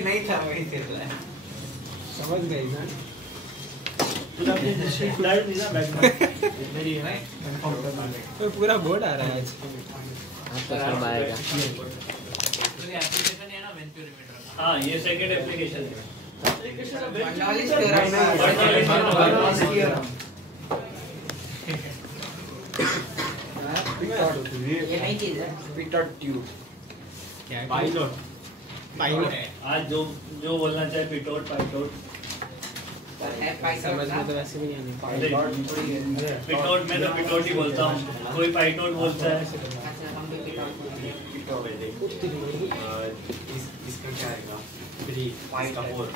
नहीं था वही से समझ गए ना तो पूरा बोर्ड आ रहा है आज तो सब आएगा। हाँ ये सेकंड एप्लीकेशन है। ये नई चीज है पिटॉट ट्यूब क्या है पाइलट आज जो बोलना चाहे पिटोट पाइटोट समझ में तो वैसे भी नहीं आने पिटोट में तो पिटोट ही बोलता हूँ, कोई पाइटोट बोलता है। इसका क्या आएगा 3 इसका 4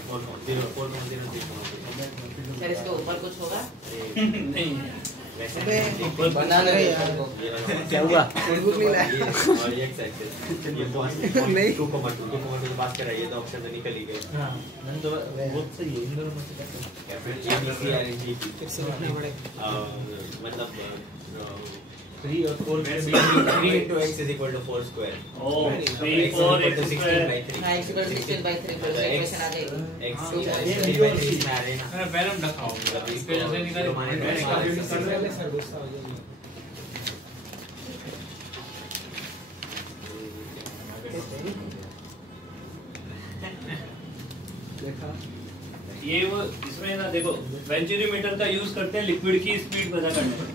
सर इसके ऊपर कुछ होगा नहीं बना रहे यार क्या हुआ? नोटबुक नहीं लाया और ये एक्स एक्सिस ये नहीं 2,2 पास करा ये तो ऑप्शन तो निकल ही गए। हाँ तो वो सही है, इन दोनों में से क्या capital A B C R N G P फिर से लिखना पड़ेगा मतलब 3 और 4 3 into x is equal to 4 square। ओ 3 4 x स्क्वायर ना x = 16/3 पर इक्वेशन आ जाएगी x 16/3 में आ रहे हैं ना। मैंने पैरम रखा हूँ इसके जैसे निकाले सर गुस्सा हो जाएगा देखा ये वो इसमें ना देखो वेंचुरीमीटर का यूज करते हैं लिक्विड की स्पीड पता करने में,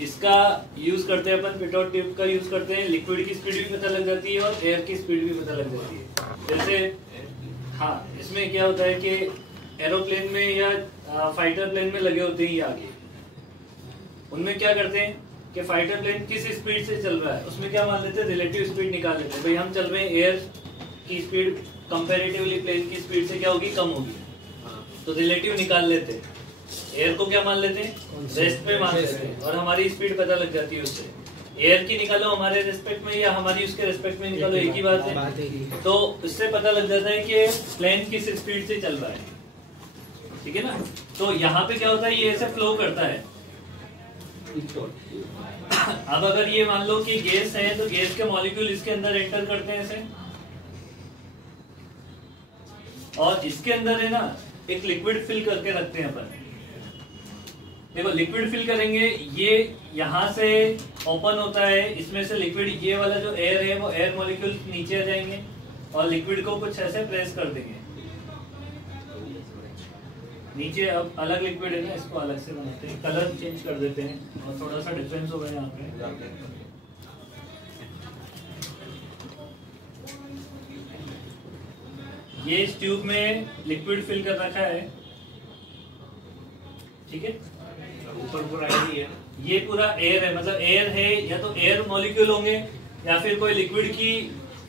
इसका यूज करते हैं अपन पिटोट ट्यूब का यूज करते हैं लिक्विड की स्पीड भी पता लग जाती है और एयर की स्पीड भी पता लग जाती है। जैसे हाँ इसमें क्या होता है कि एरोप्लेन में या फाइटर प्लेन में लगे होते हैं ये आगे, उनमें क्या करते हैं कि फाइटर प्लेन किस स्पीड से चल रहा है उसमें क्या मान लेते हैं रिलेटिव स्पीड निकाल लेते हैं। भाई हम चल रहे हैं एयर की स्पीड कंपैरेटिवली प्लेन की स्पीड से क्या होगी कम होगी, तो रिलेटिव निकाल लेते हैं। एयर को क्या मान लेते हैं रेस्ट में मान लेते हैं और हमारी स्पीड पता लग जाती है उससे। एयर की निकालो हमारे रेस्पेक्ट में या हमारी उसके रेस्पेक्ट में निकालो एक ही बात है, तो इससे पता लग जाता है कि प्लेन किस स्पीड से चल रहा है, ठीक है ना। तो यहाँ पे क्या होता है ये ऐसे फ्लो करता है। अब अगर ये मान लो कि गैस है तो गैस के मॉलिक्यूल इसके अंदर एंटर करते हैं ऐसे, और इसके अंदर है ना एक लिक्विड फिल करके रखते हैं अपन। देखो लिक्विड फिल करेंगे, ये यहाँ से ओपन होता है, इसमें से लिक्विड ये वाला जो एयर है वो एयर मॉलिक्यूल नीचे आ जाएंगे और लिक्विड को कुछ ऐसे प्रेस कर देंगे नीचे। अब अलग लिक्विड है ना, इसको अलग से बनाते हैं, कलर चेंज कर देते हैं और थोड़ा सा डिफरेंस होगा यहाँ पे। ये इस ट्यूब में लिक्विड फिल कर रखा है, ठीक है। ऊपर पूरा एयर ही है, ये पूरा एयर है, मतलब एयर है या तो एयर मॉलिक्यूल होंगे या फिर कोई लिक्विड की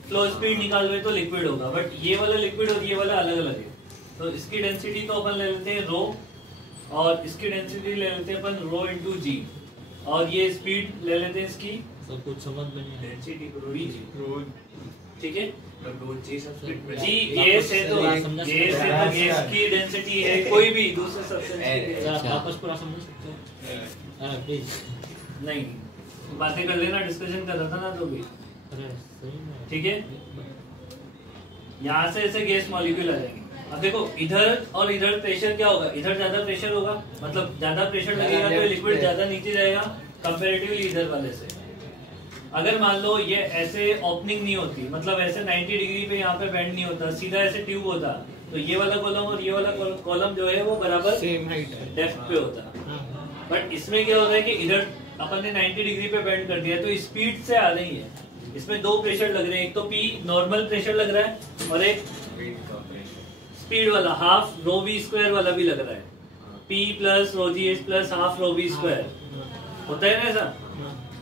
फ्लो स्पीड निकाल रहे तो लिक्विड होगा। बट ये वाला लिक्विड और ये वाला अलग अलग है, तो इसकी डेंसिटी तो अपन ले लेते हैं रो और इसकी डेंसिटी ले लेते हैं अपन रो इंटू जी, और ये स्पीड ले लेते हैं इसकी सब कुछ समझ में नहीं डेंसिटी ठीक है। जी जी गैस है तो गैस की डेंसिटी है, कोई भी दूसरे सब्सटेंस वापस पूरा समझ सकते हैं प्लीज। नहीं बातें कर लेना, डिस्कशन कर रहा था ना तो भी, अरे सही में ठीक है। यहाँ से ऐसे गैस मॉलिक्यूल आ जाएंगे। अब देखो इधर और इधर प्रेशर क्या होगा, इधर ज्यादा प्रेशर होगा, मतलब ज्यादा प्रेशर लगेगा तो लिक्विड ज्यादा नीचे जाएगा कंपैरेटिवली इधर वाले से। अगर मान लो ये ऐसे ओपनिंग नहीं होती, मतलब ऐसे 90 डिग्री पे यहाँ पे बेंड नहीं होता, सीधा ऐसे ट्यूब होता, तो ये वाला कॉलम और ये वाला कॉलम जो है वो बराबर सेम हाइट है, डेप्थ पे होता। बट इसमें क्या होता है कि इधर अपन ने 90 डिग्री पे बेंड कर दिया तो स्पीड से आ रही है, इसमें दो प्रेशर लग रहे हैं, एक तो पी नॉर्मल प्रेशर लग रहा है और एक स्पीड वाला हाफ रो वी स्क्वायर वाला भी लग रहा है, P plus rho G H plus half rho V square होता है ना ऐसा।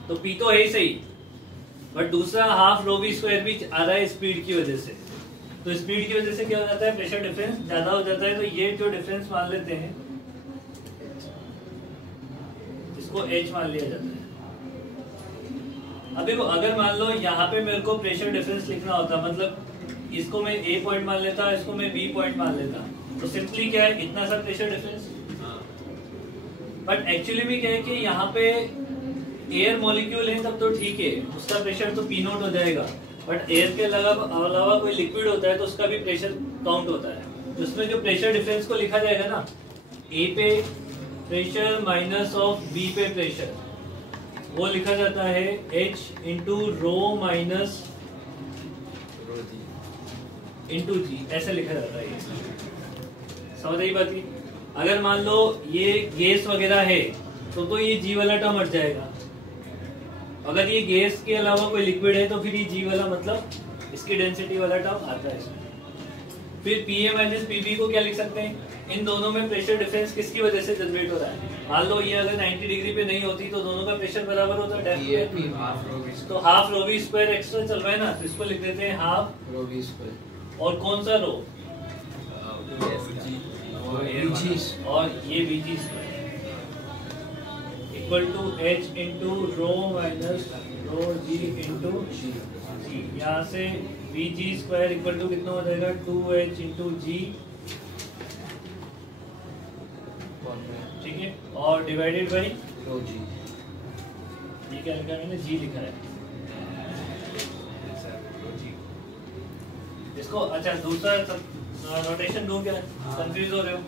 तो पी तो है ही सही, बट दूसरा हाफ रो वी स्क्वायर भी आ रहा है स्पीड की वजह से। तो स्पीड की वजह से क्या हो जाता है, प्रेशर डिफरेंस ज्यादा हो जाता है। तो ये जो डिफरेंस मान लेते हैं इसको एच मान लिया जाता है। अब देखो अगर मान लो यहाँ पे मेरे को प्रेशर डिफरेंस लिखना होता, मतलब इसको मैं ए पॉइंट मान लेता, इसको मैं बी पॉइंट मान लेता, तो सिंपली क्या है इतना सा प्रेशर डिफरेंस। बट एक्चुअली में क्या है कि यहाँ पे एयर मॉलिक्यूल है तब तो ठीक है, उसका प्रेशर तो पी नोट हो जाएगा, बट एयर के अलावा कोई लिक्विड होता है तो उसका भी प्रेशर काउंट होता है। जिसमें जो प्रेशर डिफरेंस को लिखा जाएगा ना, ए पे प्रेशर माइनस ऑफ बी पे प्रेशर, वो लिखा जाता है H into rho minus into g, ऐसे लिखा जाता है। समझ आई बात की? अगर मान लो ये गैस वगैरह है तो ये जी वाला टर्म हट जाएगा। अगर ये गैस के अलावा कोई लिक्विड है तो फिर ये जी वाला मतलब इसकी डेंसिटी वाला टर्म आता है इसमें। फिर PA माइनस PB को क्या लिख सकते हैं? इन दोनों में प्रेशर डिफरेंस किसकी वजह से जनरेट हो रहा है? मान लो ये अगर 90 डिग्री पे नहीं होती तो दोनों का प्रेशर बराबर होता है, तो half rho V square extra चल रहा है ना, तो इसको लिख देते हैं हाफ रो वी स्क्वायर और कौन सा रो और ये VG equal to H into rho minus rho g into g. यहाँ से VG स्क्वायर इक्वल टू कितना हो जाएगा? 2H इंटू जी, ठीक है, और डिवाइडेड बाई रो जी। ये क्या लिखा है मैंने? जी लिखा है इसको। अच्छा दूसरा नोटेशन दूं क्या? कंफ्यूज हो रहे हो?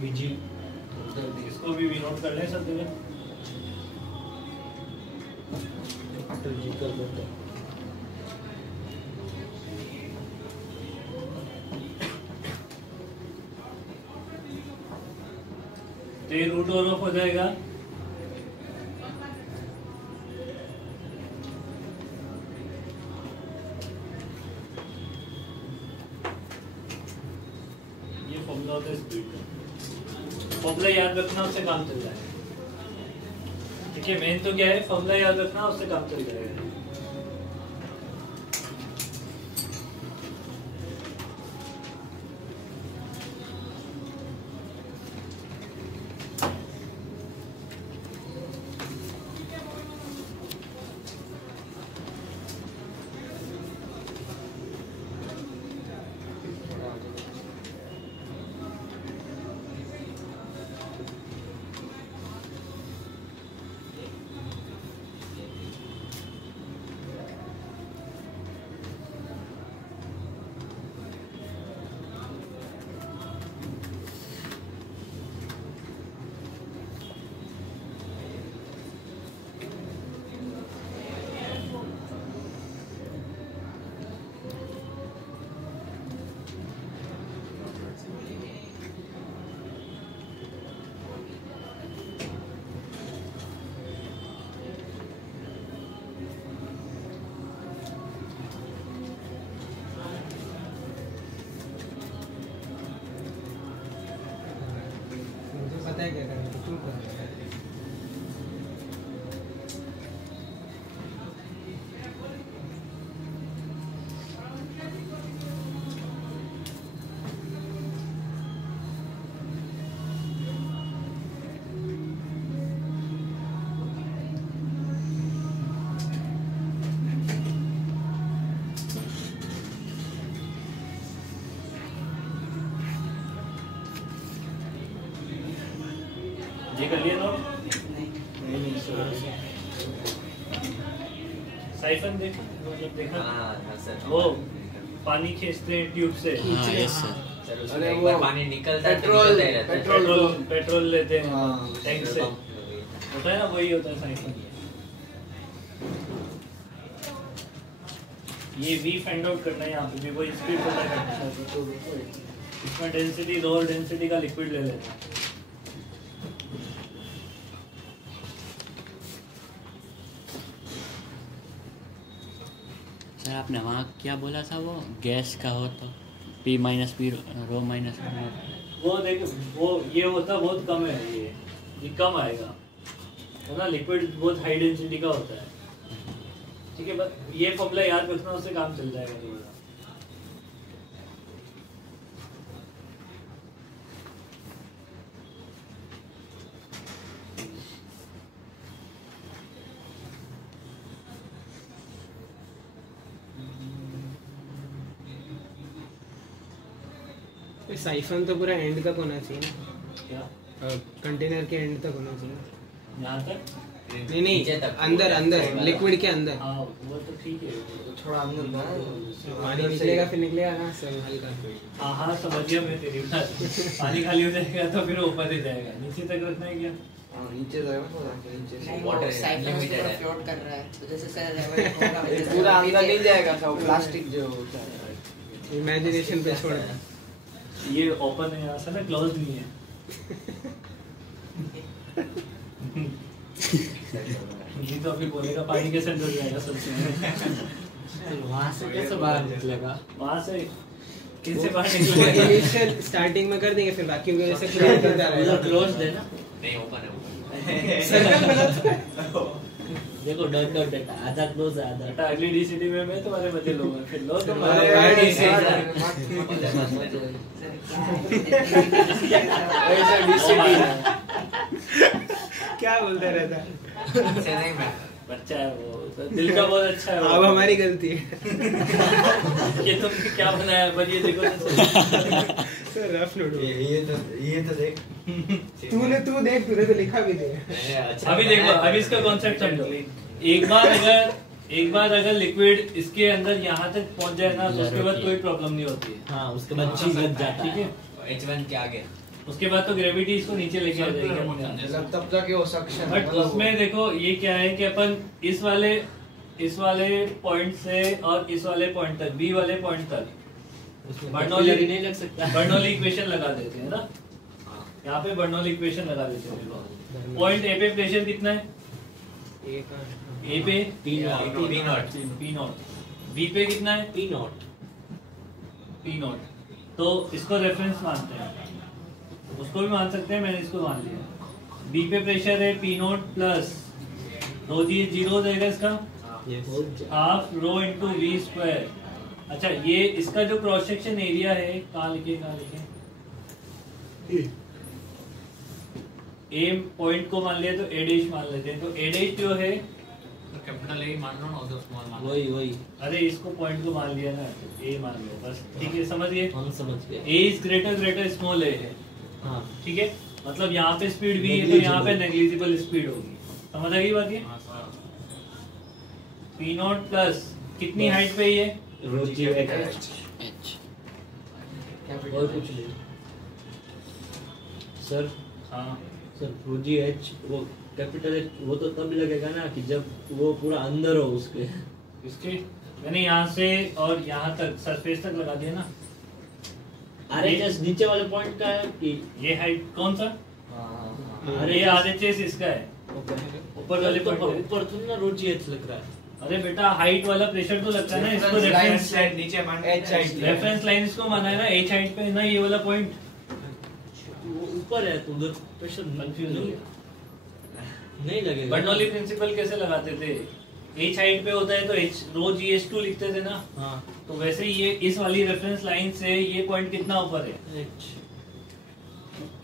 बीजी इसको भी नोट कर लें सब जगह। जी कर देते हैं। तो ये रूट ओवर ऑफ हो जाएगा ये फॉर्मूला होता है स्पीड का। फॉर्मूला याद रखना, उससे काम चल जाएगा। ठीक है, मेन तो क्या है? फॉर्मूला याद रखना, उससे काम चल जाएगा। पता है क्या करना है? क्यों करना है? ये कर लिया नोट? नहीं साइफन देखा, मतलब देखा हाँ सर, वो पानी खींचते हैं ट्यूब से, हाँ यस सर। सर उसमें अरे एक वो बार पानी निकलता है तो पेट्रोल- निकलता ही रहता है। पेट्रोल- पेट्रोल लेते हैं हाँ, टैंक से, होता है ना, वही होता है साइफन। ये V फाइंड आउट करना है, यहाँ पे भी वही स्पीड पता करना है। तो इसमें डेंसिटी, लोअर डेंसिटी का लिक्विड ले लेना है। सर आपने वहाँ क्या बोला था? वो गैस का हो तो P minus P rho minus वो देख, वो ये होता बहुत कम है, ये कम आएगा, है ना। लिक्विड बहुत हाई डेंसिटी का होता है, ठीक है। बस ये फॉर्मूला याद रखना, उससे काम चल जाएगा तुम्हारा। साइफन तो पूरा एंड तक होना चाहिए ना। क्या कंटेनर के एंड तक होना चाहिए। यहाँ तक नहीं नीचे नहीं, तक। अंदर अंदर लिक्विड के अंदर हाँ वो तो ठीक है। थोड़ा अंदर ना पानी निकलेगा, फिर निकलेगा ना सब हल्का। हाँ हाँ समझ गया मैं तेरी बात। पानी खाली हो जाएगा तो फिर ऊपर ही जाएगा, नीचे तक रखना है क्या? नीचे जाएगा थोड़ा नीचे से नहीं, Water वो साइड में limited है। फ्लोट कर रहा है तो जैसे सर लेवल होगा वैसे पूरा अंदर नहीं जाएगा सब प्लास्टिक जो होता है। इमेजिनेशन पे छोड़। ये ओपन है यहाँ से ना, क्लोज नहीं है। जी तो अभी बोलेगा पानी कैसे अंदर जाएगा सबसे। वहाँ से कैसे बाहर निकलेगा? वहाँ से कैसे बाहर निकलेगा? इनिशियल स्टार्टिंग में कर देंगे, फिर बाकी की वजह से क्लोज करता उधर रहेगा। क्लोज देना। नहीं ओपन है सर्कल बना देखो डॉट डॉट डेटा आधा क्लोज है आधा। बेटा अगली डीसीडी में मैं तुम्हारे मजे लूंगा, फिर लो तुम अरे, मजे। ऐसा डीसीडी क्या बोलते रहता है। बच्चा है वो, तो दिल का बहुत अच्छा है वो। अब हमारी गलती है। ये तुमने क्या बनाया पर ये देखो तो सही। सर रफ नोट ये तो देख तूने तूने तो लिखा भी दे। अभी देखो, अभी इसका कॉन्सेप्ट समझो। एक बार अगर लिक्विड इसके अंदर यहाँ तक पहुँच जाए ना तो उसके बाद कोई प्रॉब्लम नहीं होती है। हाँ उसके बाद चीज लग जाता ठीक है। है, H1 के आगे उसके बाद तो ग्रेविटी इसको नीचे लेके आ जाएगी अपने आप। मतलब तब जाके वो सक्शन बट उसमें देखो ये क्या है कि अपन इस वाले पॉइंट से और इस वाले पॉइंट तक, बी वाले पॉइंट तक उसमें बर्नौली capillary नहीं लग सकता। बर्नौली इक्वेशन लगा देते हैं ना। यहाँ पे बर्नौली इक्वेशन लगा देते हैं। पॉइंट ए पे प्रेशर कितना है? ए पे P not P not. B पे कितना है? P not. P not. तो इसको रेफरेंस मानते हैं, उसको भी मान सकते हैं, मैंने इसको मान लिया। बी पे प्रेशर है P not plus rho G, zero हो जाएगा इसका half rho into V square. अच्छा ये इसका जो क्रॉस सेक्शन एरिया है कहाँ लिखे ए पॉइंट को मान लिया तो ए डैश मान लेते हैं। तो ए डैश जो है कैपिटल ए मान लो ना, उधर स्मॉल मान लो। वही अरे इसको पॉइंट को मान लिया ना, ए मान लिया बस। ठीक है, समझ गए? हम समझ गए। ए इज ग्रेटर स्मॉल ए है। हाँ ठीक है, मतलब यहाँ पे स्पीड भी है तो यहाँ पे नेग्लिजिबल स्पीड होगी। समझ आ गई बात? ये पी नॉट प्लस कितनी हाइट पे ये रो जी एच। और कुछ नहीं सर। हाँ सर रो जी एच वो कैपिटल एच वो तो तब लगेगा ना कि जब वो पूरा अंदर हो उसके। इसके मैंने यहाँ से और यहाँ तक सरफेस तक लगा दिया ना। आरएचएस नीचे वाले पॉइंट का है कि ये हाइट कौन सा? अरे ये आरएचएस इसका है, ऊपर वाले तो पॉइंट। ऊपर तो ना रो जी एच लग रहा है। अरे बेटा हाइट वाला प्रेशर तो लगता है ना, इसको रेफरेंस नीचे मान रेफरेंस लाइन इसको माना है ना, एच हाइट पे है ना ये वाला पॉइंट। वो ऊपर है तो उधर प्रेशर कंफ्यूज हो गया। नहीं लगेगा। बर्नौली प्रिंसिपल कैसे लगाते थे? एच हाइट पे होता है तो एच रो जी एच टू लिखते थे ना। हाँ तो वैसे ही ये इस वाली रेफरेंस लाइन से ये पॉइंट कितना ऊपर है? एच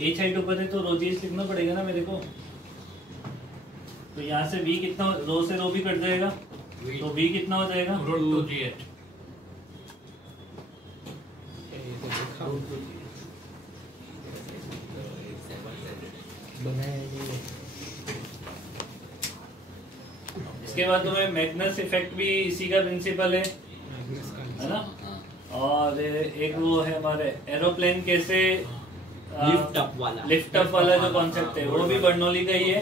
एच हाइट ऊपर है तो रो जी एच लिखना पड़ेगा ना मेरे को। तो यहाँ से v कितना, रो से रो भी कट जाएगा तो v कितना हो जाएगा? Root 2 GH। इसके बाद तुम्हें मैग्नस इफेक्ट भी इसी का प्रिंसिपल है ना। और एक वो है हमारे एरोप्लेन कैसे लिफ्ट अप वाला जो कॉन्सेप्ट है वो भी बर्नौली का ही है।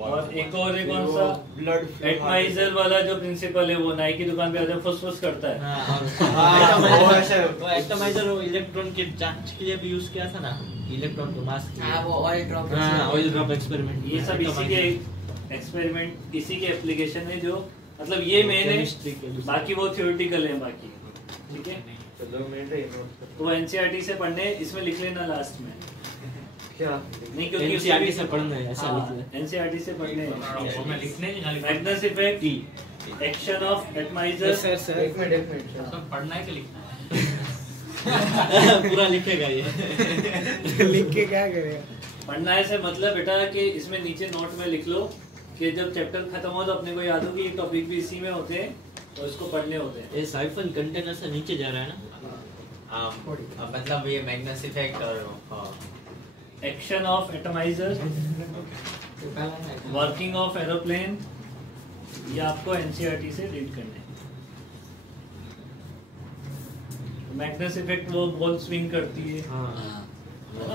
और एक और है कौन सा, ब्लड एटमाइजर वाला जो प्रिंसिपल है, वो नाई की दुकान पे आकर फुस करता है। एटमाइजर वो इलेक्ट्रॉन के जांच के लिए भी यूज किया था ना, इलेक्ट्रॉन को मास के लिए। हाँ वो ऑयल ड्रॉप। हाँ ऑयल ड्रॉप एक्सपेरिमेंट। ये सब इसी के एक्सपेरिमेंट, इसी के एप्लीकेशन है जो मतलब ये मेन है, बाकी वो थ्योरेटिकल है बाकी। ठीक है, तो एनसीईआरटी से पढ़ने इसमें लिख लेना लास्ट में। क्या नहीं क्योंकि एनसीईआरटी से पढ़ना है ऐसा लिख ले। एनसीईआरटी से पढ़ने वो मैं लिखने नहीं खाली Magnus effect, action of atomizer. Sir एक मिनट तो पढ़ना है कि लिखना है? पूरा लिखेगा ये। लिख के क्या करेगा? पढ़ना है से मतलब बेटा कि इसमें नीचे नोट में लिख लो कि जब चैप्टर खत्म हो तो अपने को याद हो कि ये टॉपिक भी इसी में होते हैं और इसको पढ़ने होते हैं। ये साइफन कंटेनर से नीचे जा रहा है ना। मतलब ये मैग्नस इफेक्ट और action of atomizer, working of aeroplane, ये आपको एनसीईआरटी से रीड करने हैं। मैग्नस इफेक्ट वो बॉल स्विंग करती है, है ना?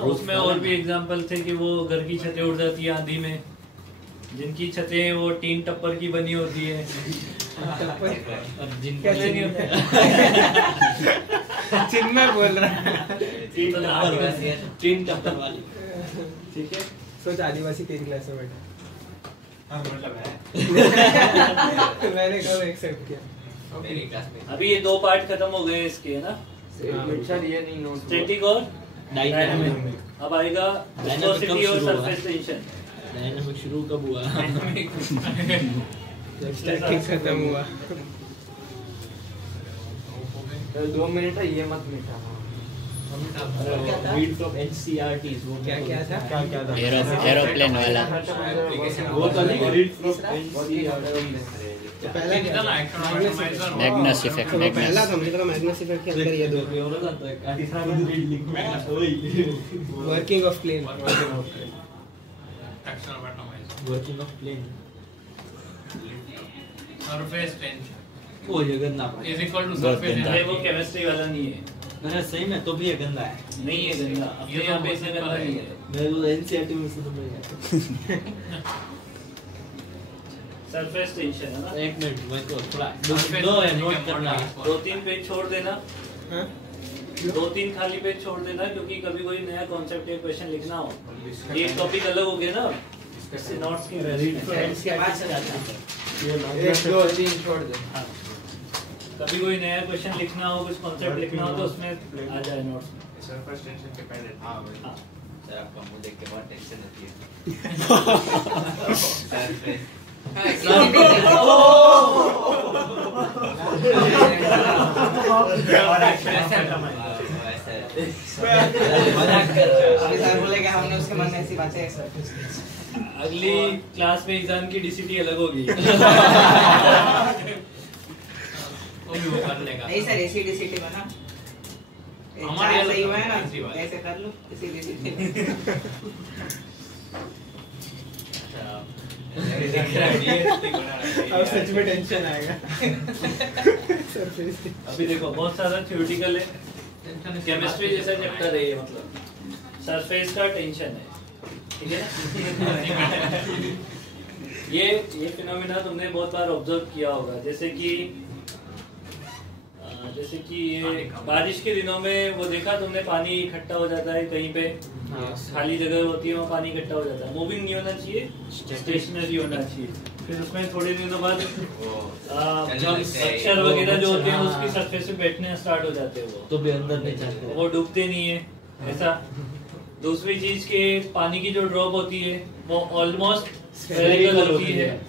उसमें और भी एग्जांपल थे कि वो घर की छतें उड़ जाती है आंधी में, जिनकी छतें वो टीन टप्पर की बनी होती है। अब जिनको कैसे नहीं होता चिन्मय बोल रहा है। टीन टप्पर वाली। ठीक है, सोच आदिवासी तेरी क्लास में बैठा। हाँ मतलब है। मैंने कब एक्सेप्ट किया। मेरी क्लास में अभी ये 2 पार्ट खत्म हो गए इसके, है ना? ये नहीं नोट स्टैटिक और डायनामिक। अब आएगा विस्कोसिटी और सरफेस टेंशन। डायनामिक शुरू कब हुआ? स्टैटिक खत्म हुआ। 2 मिनट है, ये मत मीठा। Read from NCERTs. वो क्या क्या था? क्या था? एरोप्लेन वाला। वो तो नहीं, रीड फ्रॉम एनसीईआरटीज। पहला क्या था? Magnus effect. पहला मैग्नस था मुझे लगा मैग्नस इफेक्ट के अंदर ये दो। Working of plane. Working of plane. Surface tension वो ये गंदा इज इक्वल टू बहुत सरफेस गंदा। अरे वो केमिस्ट्री वाला नहीं है, मैंने सही में तो भी ये गंदा है। नहीं है गंदा। अपने ये तो यहाँ पे मुझे इतना गंदा पता ही नहीं है। है। मेरे को एनसीईआरटी में से तो नहीं आता। सरफेस टेंशन है ना? एक मिनट, मैं तो थोड़ा Surface दो है tension नोट के करना। model 2-3 पेज छोड़ देना, हाँ? 2-3 खाली पेज छोड़ देना, क्योंकि कभी कोई नया कॉन्सेप्ट या क्वेश्चन लिखना हो, ये टॉपिक अलग हो गया ना, इससे नोट्स की रीड फ्रॉम एनसीईआरटी से जाता है। 1 2 3 छोड़ दे। हाँ। कभी कोई नया क्वेश्चन लिखना हो, कुछ कॉन्सेप्ट लिखना हो तो उसमें आ जाए नोट्स में। सरफेस टेंशन के पहले हाँ। सर आपका मुंह देख के बहुत टेंशन होती है। सरफेस अभी सर बोलेगा हमने उसके मन में ऐसी बातें अगली क्लास में एग्जाम की डीसीटी अलग होगी। वो करने का नहीं सर ऐसी डिसिटी बना हमारे चार अलग सही हुआ है ऐसी ना, बात। ऐसे कर लो इसी डिसिटी। अब सच में टेंशन आएगा। सरफेस अभी देखो बहुत सारा थ्योरेटिकल है, केमिस्ट्री जैसा चैप्टर है ये, मतलब सरफेस का टेंशन है, ठीक है ना? ये फिनोमेना तुमने बहुत बार ऑब्जर्व किया होगा, जैसे कि ये बारिश के दिनों में वो देखा तुमने, पानी इकट्ठा हो जाता है कहीं पे, खाली जगह होती है वहाँ पानी इकट्ठा हो जाता है, मूविंग नहीं होना चाहिए, स्टेशनरी होना चाहिए। फिर उसमें थोड़े दिनों बाद मच्छर वगैरह जो होते हैं उसकी सरफेस पे बैठने स्टार्ट हो जाते हैं, तो भी अंदर नहीं जाते। वो डूबते नहीं है ऐसा। दूसरी चीज के पानी की जो ड्रॉप होती है वो ऑलमोस्ट स्फेरिकल होती है,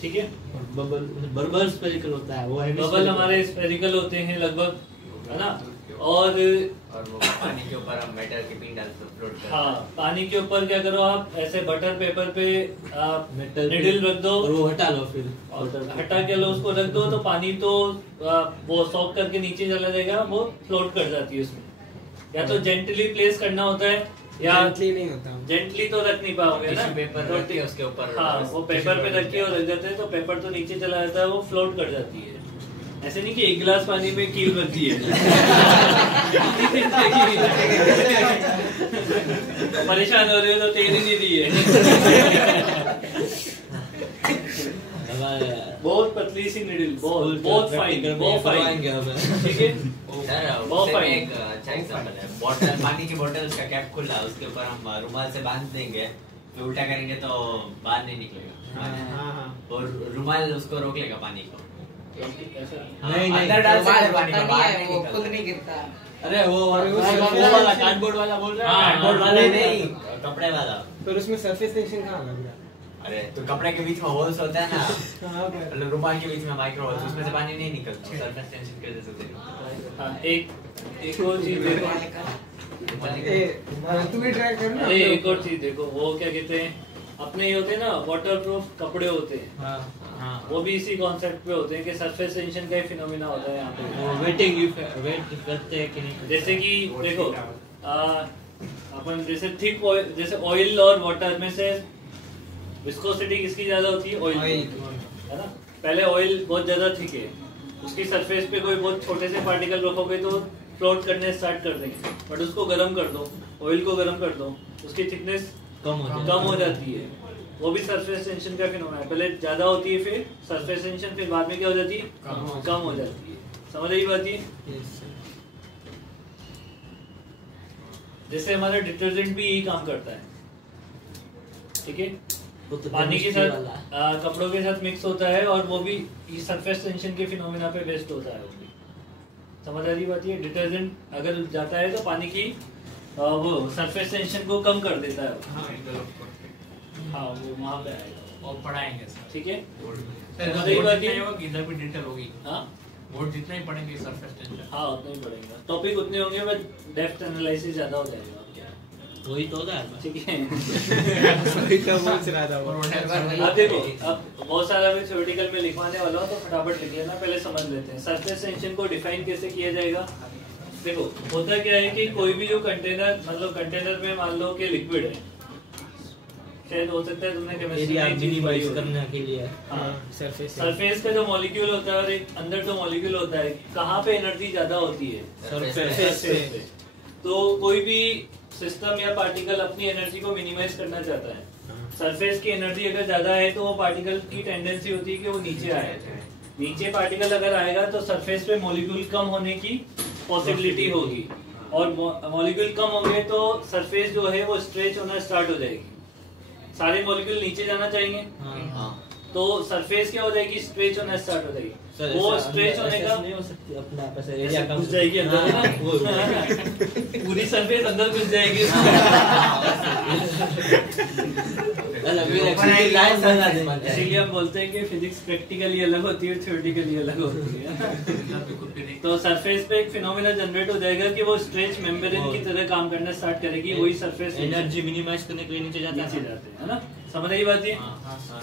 ठीक है? बबल स्फेरिकल होता है, वो बबल हमारे स्फेरिकल होते हैं लगभग, है ना? और वो पानी के ऊपर हम मेटल की पिन डालते फ्लोट करते हैं। हाँ, पानी के ऊपर क्या करो आप, ऐसे बटर पेपर पे आप मेटल निडल रख दो और वो हटा लो, फिर और हटा के लो उसको रख दो, तो पानी तो वो सॉक करके नीचे चला जाएगा, वो फ्लोट कर जाती है उसमें। या तो जेंटली प्लेस करना होता है या जेंटली नहीं होता। जेंटली तो रख नहीं पाओगे ना, टिश्यू पेपर तो रखते हैं उसके ऊपर। हाँ, वो पेपर पे रख के और रख देते हैं तो पेपर तो नीचे चला जाता है, वो फ्लोट कर जाती है। ऐसे नहीं कि 1 गिलास पानी में कील रखती है। परेशान हो रहे हो तो तेल ही नहीं दी है। बहुत पतली सी निडल, बहुत फाइन, बहुत फाइन, ठीक है? सर बहुत उससे में फाइन। एक अच्छा एग्जांपल है, बॉटल पानी की बॉटल, उसका कैप खुला है, उसके ऊपर हम रुमाल से बांध देंगे, फिर उल्टा करेंगे तो बाहर नहीं निकलेगा, हाँ। और रुमाल उसको रोक लेगा पानी को। नहीं, अंदर डाल सकते हैं पानी पता को, नहीं बाहर है, नहीं वो निकलता। खुद नहीं गिरता। अरे वो वाला कार्डबोर्ड वाला बोल रहा है। हाँ, कार्डबोर्ड वाले वाला नहीं, कपड़े वाला। पर उसमें सरफेस टेंशन कहाँ लग रहा अरे तो कपड़े के बीच में होल्स होता है ना, है? हाँ पर मतलब रुमाल के बीच में माइक्रो होल्स, उसमें से पानी नहीं निकलता, सरफेस टेंशन की वजह से होता है। हाँ, एक और चीज देखो, तू भी ट्राई कर ना। अरे एक और चीज देखो, वो क्या कहते हैं, अपने ये होते हैं ना वाटरप्रूफ कपड़े होते हैं, हाँ, वो भी इसी कॉन्सेप्ट पे होते हैं कि सरफेस टेंशन का ही फिनोमेना होता है यहाँ पे। वो वेट करते हैं कि नहीं। जैसे कि देखो अपन जैसे थिक ऑयल, जैसे ऑयल और वाटर में से विस्कोसिटी किसकी ज्यादा होती है? ऑयल, है ना। पहले ऑयल बहुत ज्यादा थिक है, उसकी सरफेस पे कोई बहुत छोटे से पार्टिकल रखोगे तो फ्लोट करने स्टार्ट कर देंगे, बट उसको गर्म कर दो, ऑयल को गर्म कर दो, उसकी थिकनेस कम हो जाती है। वो भी सरफेस टेंशन का फिनोमेना है, पहले ज्यादा होती है फिर सरफेस टेंशन, फिर बाद में क्या हो जाती है? कम हो जाती है। समझ रही बात ये? जैसे हमारा डिटर्जेंट भी यही काम करता है, ठीक है, पानी के साथ कपड़ों के साथ मिक्स होता है और वो भी सरफेस टेंशन के फिनोमेना पे बेस्ड होता है। वो भी समझ आ रही बात ये? डिटर्जेंट अगर जाता है तो पानी की वो सरफेस टेंशन को कम कर देता है। हाँ, वो वहाँ पे आएगा और पढ़ाएंगे सर, ठीक है। सही बात है, इधर भी डिटेल होगी। हाँ, बोर्ड जितना ही पढ़ेंगे सरफेस टेंशन, हाँ उतना ही पड़ेगा, टॉपिक उतने होंगे बट डेप्थ एनालिसिस ज्यादा हो जाएगा। वही तो होता है, ठीक है। वही तो पूछ रहा था वो। अब देखो, अब बहुत सारा मैं थ्योरेटिकल में लिखवाने वाला हूँ तो फटाफट लिख लेना, पहले समझ लेते हैं सरफेस टेंशन को डिफाइन कैसे किया जाएगा। देखो होता क्या है कि कोई भी जो कंटेनर, मतलब कंटेनर में मान लो कि लिक्विड है, शायद हो सकता है तुमने केमिस्ट्री में मिनिमाइज करने के लिए सरफेस पे जो मॉलिक्यूल होता है और एक अंदर जो मॉलिक्यूल होता है, कहाँ पे एनर्जी ज्यादा होती है? सरफेस पे। तो कोई भी सिस्टम या पार्टिकल अपनी एनर्जी को मिनिमाइज करना चाहता है। सरफेस की एनर्जी अगर ज्यादा है तो वो पार्टिकल की टेंडेंसी होती है कि वो नीचे आए। नीचे पार्टिकल अगर आएगा तो सरफेस पे मॉलिक्यूल कम होने की पॉसिबिलिटी होगी, और मॉलिक्यूल कम होंगे तो सरफेस जो है वो स्ट्रेच होना स्टार्ट हो जाएगी। सारे मॉलिक्यूल नीचे जाना चाहिए, तो सरफेस क्या हो जाएगी? स्ट्रेच होना स्टार्ट हो जाएगी। वो स्ट्रेच होने का नहीं हो सकती, अपना आपस एरिया कम घुस जाएगी अंदर, पूरी सरफेस अंदर घुस जाएगी। इसीलिए हम बोलते हैं कि फिजिक्स प्रैक्टिकली अलग होती है, थ्योरेटिकली अलग होती है। तो सरफेस पे एक फिनोमेना जनरेट हो जाएगा कि वो स्ट्रेच मेम्ब्रेन की तरह काम करना स्टार्ट करेगी, वही सरफेस एनर्जी मिनिमाइज करने के लिए नीचे जाते हैं, है ना। समझ रही बात है?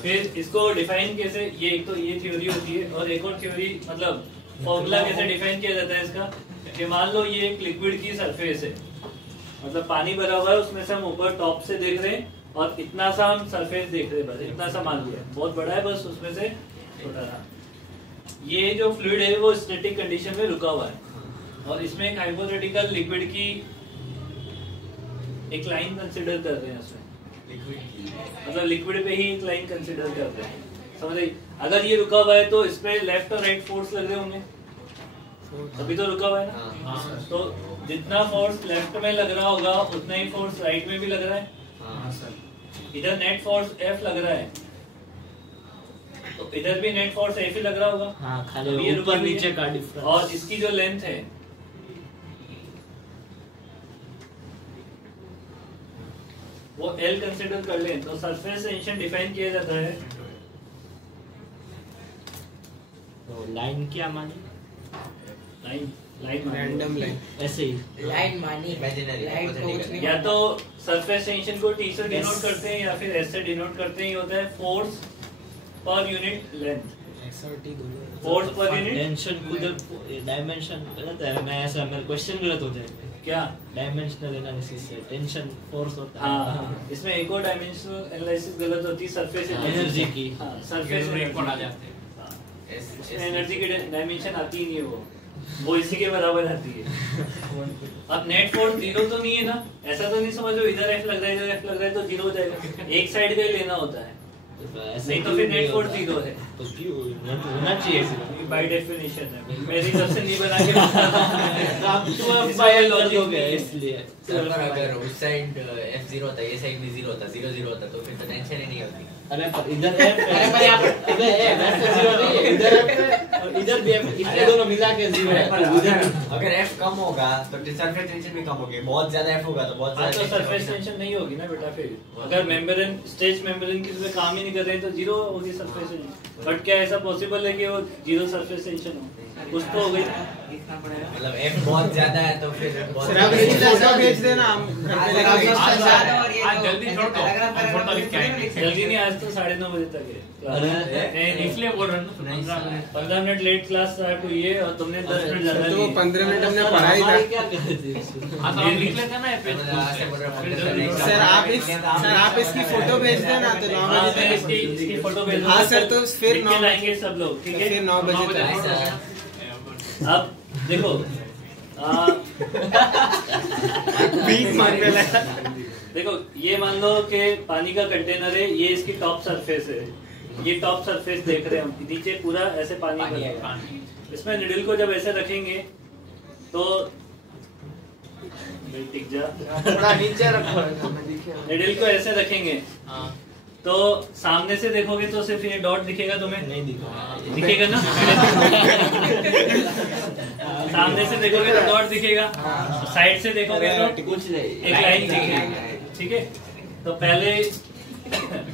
फिर इसको डिफाइन कैसे, ये एक तो ये थ्योरी होती है, और एक और थ्योरी मतलब फॉर्मूला कैसे डिफाइन किया जाता है इसका, कि मान लो ये एक लिक्विड की सरफेस है, मतलब पानी भरा हुआ है, उसमें से हम ऊपर टॉप से देख रहे हैं और इतना सा हम सरफेस देख रहे हैं, बस इतना सा मान लिया, बहुत बड़ा है बस उसमें से छोटा सा। ये जो फ्लूइड है वो स्टैटिक कंडीशन में रुका हुआ है, और इसमें एक हाइपोथेटिकल लिक्विड की एक लाइन कंसिडर कर रहे हैं उसमें, मतलब लिक्विड पे ही एक लाइन कंसिडर कर रहे हैं। समझ रही? अगर ये रुका हुआ है तो इस पे लेफ्ट और राइट फोर्स लग रहे होंगे, तभी तो रुका हुआ है ना। तो जितना फोर्स लेफ्ट में लग रहा होगा उतना ही फोर्स राइट में भी लग रहा है। इधर नेट फोर्स F लग रहा है, तो इधर भी नेट फोर्स F ही लग रहा होगा। हाँ, खाली ये ऊपर नीचे का डिफरेंस। और इसकी जो लेंथ है वो L कंसीडर कर लें, तो सरफेस टेंशन डिफाइन किया जाता है। तो लाइन क्या मानी? लाइन रैंडम लाइन, ऐसे ही लाइन मानी Imaginary, hypothetical। या तो सरफेस टेंशन को T से डिनोट करते हैं या फिर S से डिनोट करते हैं। ये होता है force per unit length, XRT दोनों। फोर्स पर यूनिट टेंशन उधर डायमेंशन गलत है, मैं ऐसा मेरा क्वेश्चन गलत हो जाएगा क्या? डायमेंशनल एनालिसिस से टेंशन फोर्स होता है। हाँ, इसमें एक और डायमेंशनल एनालिसिस गलत होती है, सरफेस एनर्जी की। हाँ, सरफेस रिपोर्ट आ जाते हैं। इसमें एनर्जी की डायमेंशन आती ही नहीं है, वो इसी के बराबर आती है। अब नेट फोर्स जीरो तो नहीं है ना, ऐसा तो नहीं समझो इधर F लग रहा है इधर F लग रहा है तो जीरो हो जाएगा, एक साइड का ही लेना होता है, नहीं तो फिर नेट फोर्स जीरो है। तो क्यों होना चाहिए? बाय डेफिनेशन है, मेरी तरफ से नहीं बना के आप बायोलॉजी हो गया इसलिए। सर अगर उस साइड F0 होता, ये साइड भी 0 होता, 0 0 होता, तो फिर तो टेंशन ही नहीं होती। अरे पर इधर F है, पर यहाँ पर इधर है, वैसे 0 नहीं है, इधर F है और इधर भी F, इसलिए दोनों मिला के 0 है। अगर F कम होगा तो सरफेस टेंशन भी कम होगी, बहुत ज्यादा F होगा तो बहुत तो ज्यादा सरफेस टेंशन नहीं होगी ना बेटा। फिर अगर मेम्ब्रेन स्ट्रेच मेम्ब्रेन की तरह काम ही नहीं कर रहे हैं तो जीरो होगी सरफेस टेंशन। बट क्या ऐसा पॉसिबल है कि वो जीरो सरफेस टेंशन हो? कुछ तो हो गई। मतलब F बहुत ज्यादा है तो फिर सर आप इसी क्लास में भेज देना, हम आज जल्दी छोड़ दो, हम थोड़ा लिख के आएंगे। जल्दी नहीं, आज तो 9:30 बजे तक है। अरे इसलिए बोल रहा हूँ 15 मिनट 8 क्लास स्टार्ट हुई है और तुमने 10 मिनट ज्यादा तो वो लिए। 15 मिनट हमने पढ़ा ही हमारे था। क्या कहते हैं हाँ तो हम लिख लेते हैं ना सर आप इसकी फोटो भेज देना तो 9 हाँ, बजे मैं तक। इसकी फोटो भेज हाँ, दूंगा, सर, तो फिर लिख के 9 लाएंगे सब लोग, ठीक है? फिर 9 बजे तक। अब देखो भीख मांगने लगा। देखो ये मान लो कि पानी का कंटेनर है, ये इसकी टॉप सरफेस है, ये टॉप सरफेस देख रहे हैं हम, नीचे पूरा ऐसे पानी भरा है। इसमें निडल को जब ऐसे रखेंगे तो टिक जा, थोड़ा नीचे रखो निडल को ऐसे रखेंगे तो सामने से देखोगे तो सिर्फ ये डॉट दिखेगा तुम्हें, नहीं दिखा दिखेगा ना? सामने से देखोगे तो डॉट दिखेगा, साइड से देखोगे तो कुछ नहीं एक लाइन दिखेगी, ठीक है? तो पहले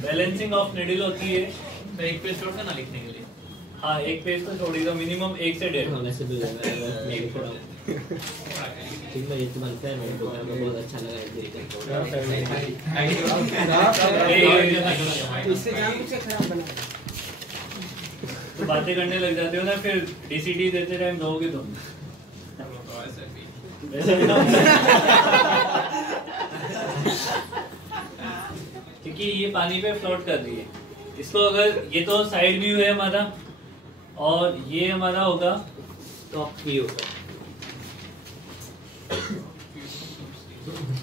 बैलेंसिंग ऑफ निडल होती है। तो एक पेज छोड़ देना लिखने के लिए। हाँ, एक पेज तो छोड़ ही दो, मिनिमम 1 से 1.5। वैसे भी ठीक है, ये तुम्हारे फैन है तो हमें बहुत अच्छा लगा है। इससे जान कुछ खराब बना। तो बातें करने लग जाते हो ना, फिर डीसीडी देते टाइम दोगे तुम। वैसे भी ना। क्योंकि ये पानी पे फ्लोट कर रही है, इसको अगर ये तो साइड व्यू है हमारा और ये हमारा होगा टॉप व्यू।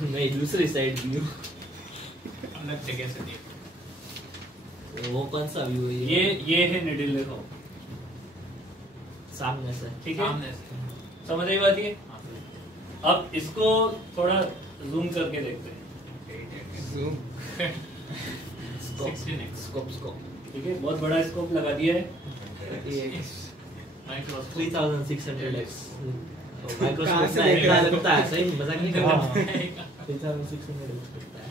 नहीं, दूसरी साइड व्यू। अलग जगह से देख। वो कौन सा व्यू है? ये है निडल, देखो सामने से। ठीक है, सामने से। समझ आई बात ये? अब इसको थोड़ा जूम करके देखते हैं, स्कोप। ठीक है? बहुत बड़ा स्कोप लगा दिया है। Microscope 3600x। माइक्रोस्कोप कहाँ से ना देख रहा है? लगता है, सही मजाक नहीं कर रहा। 3600x लगता है।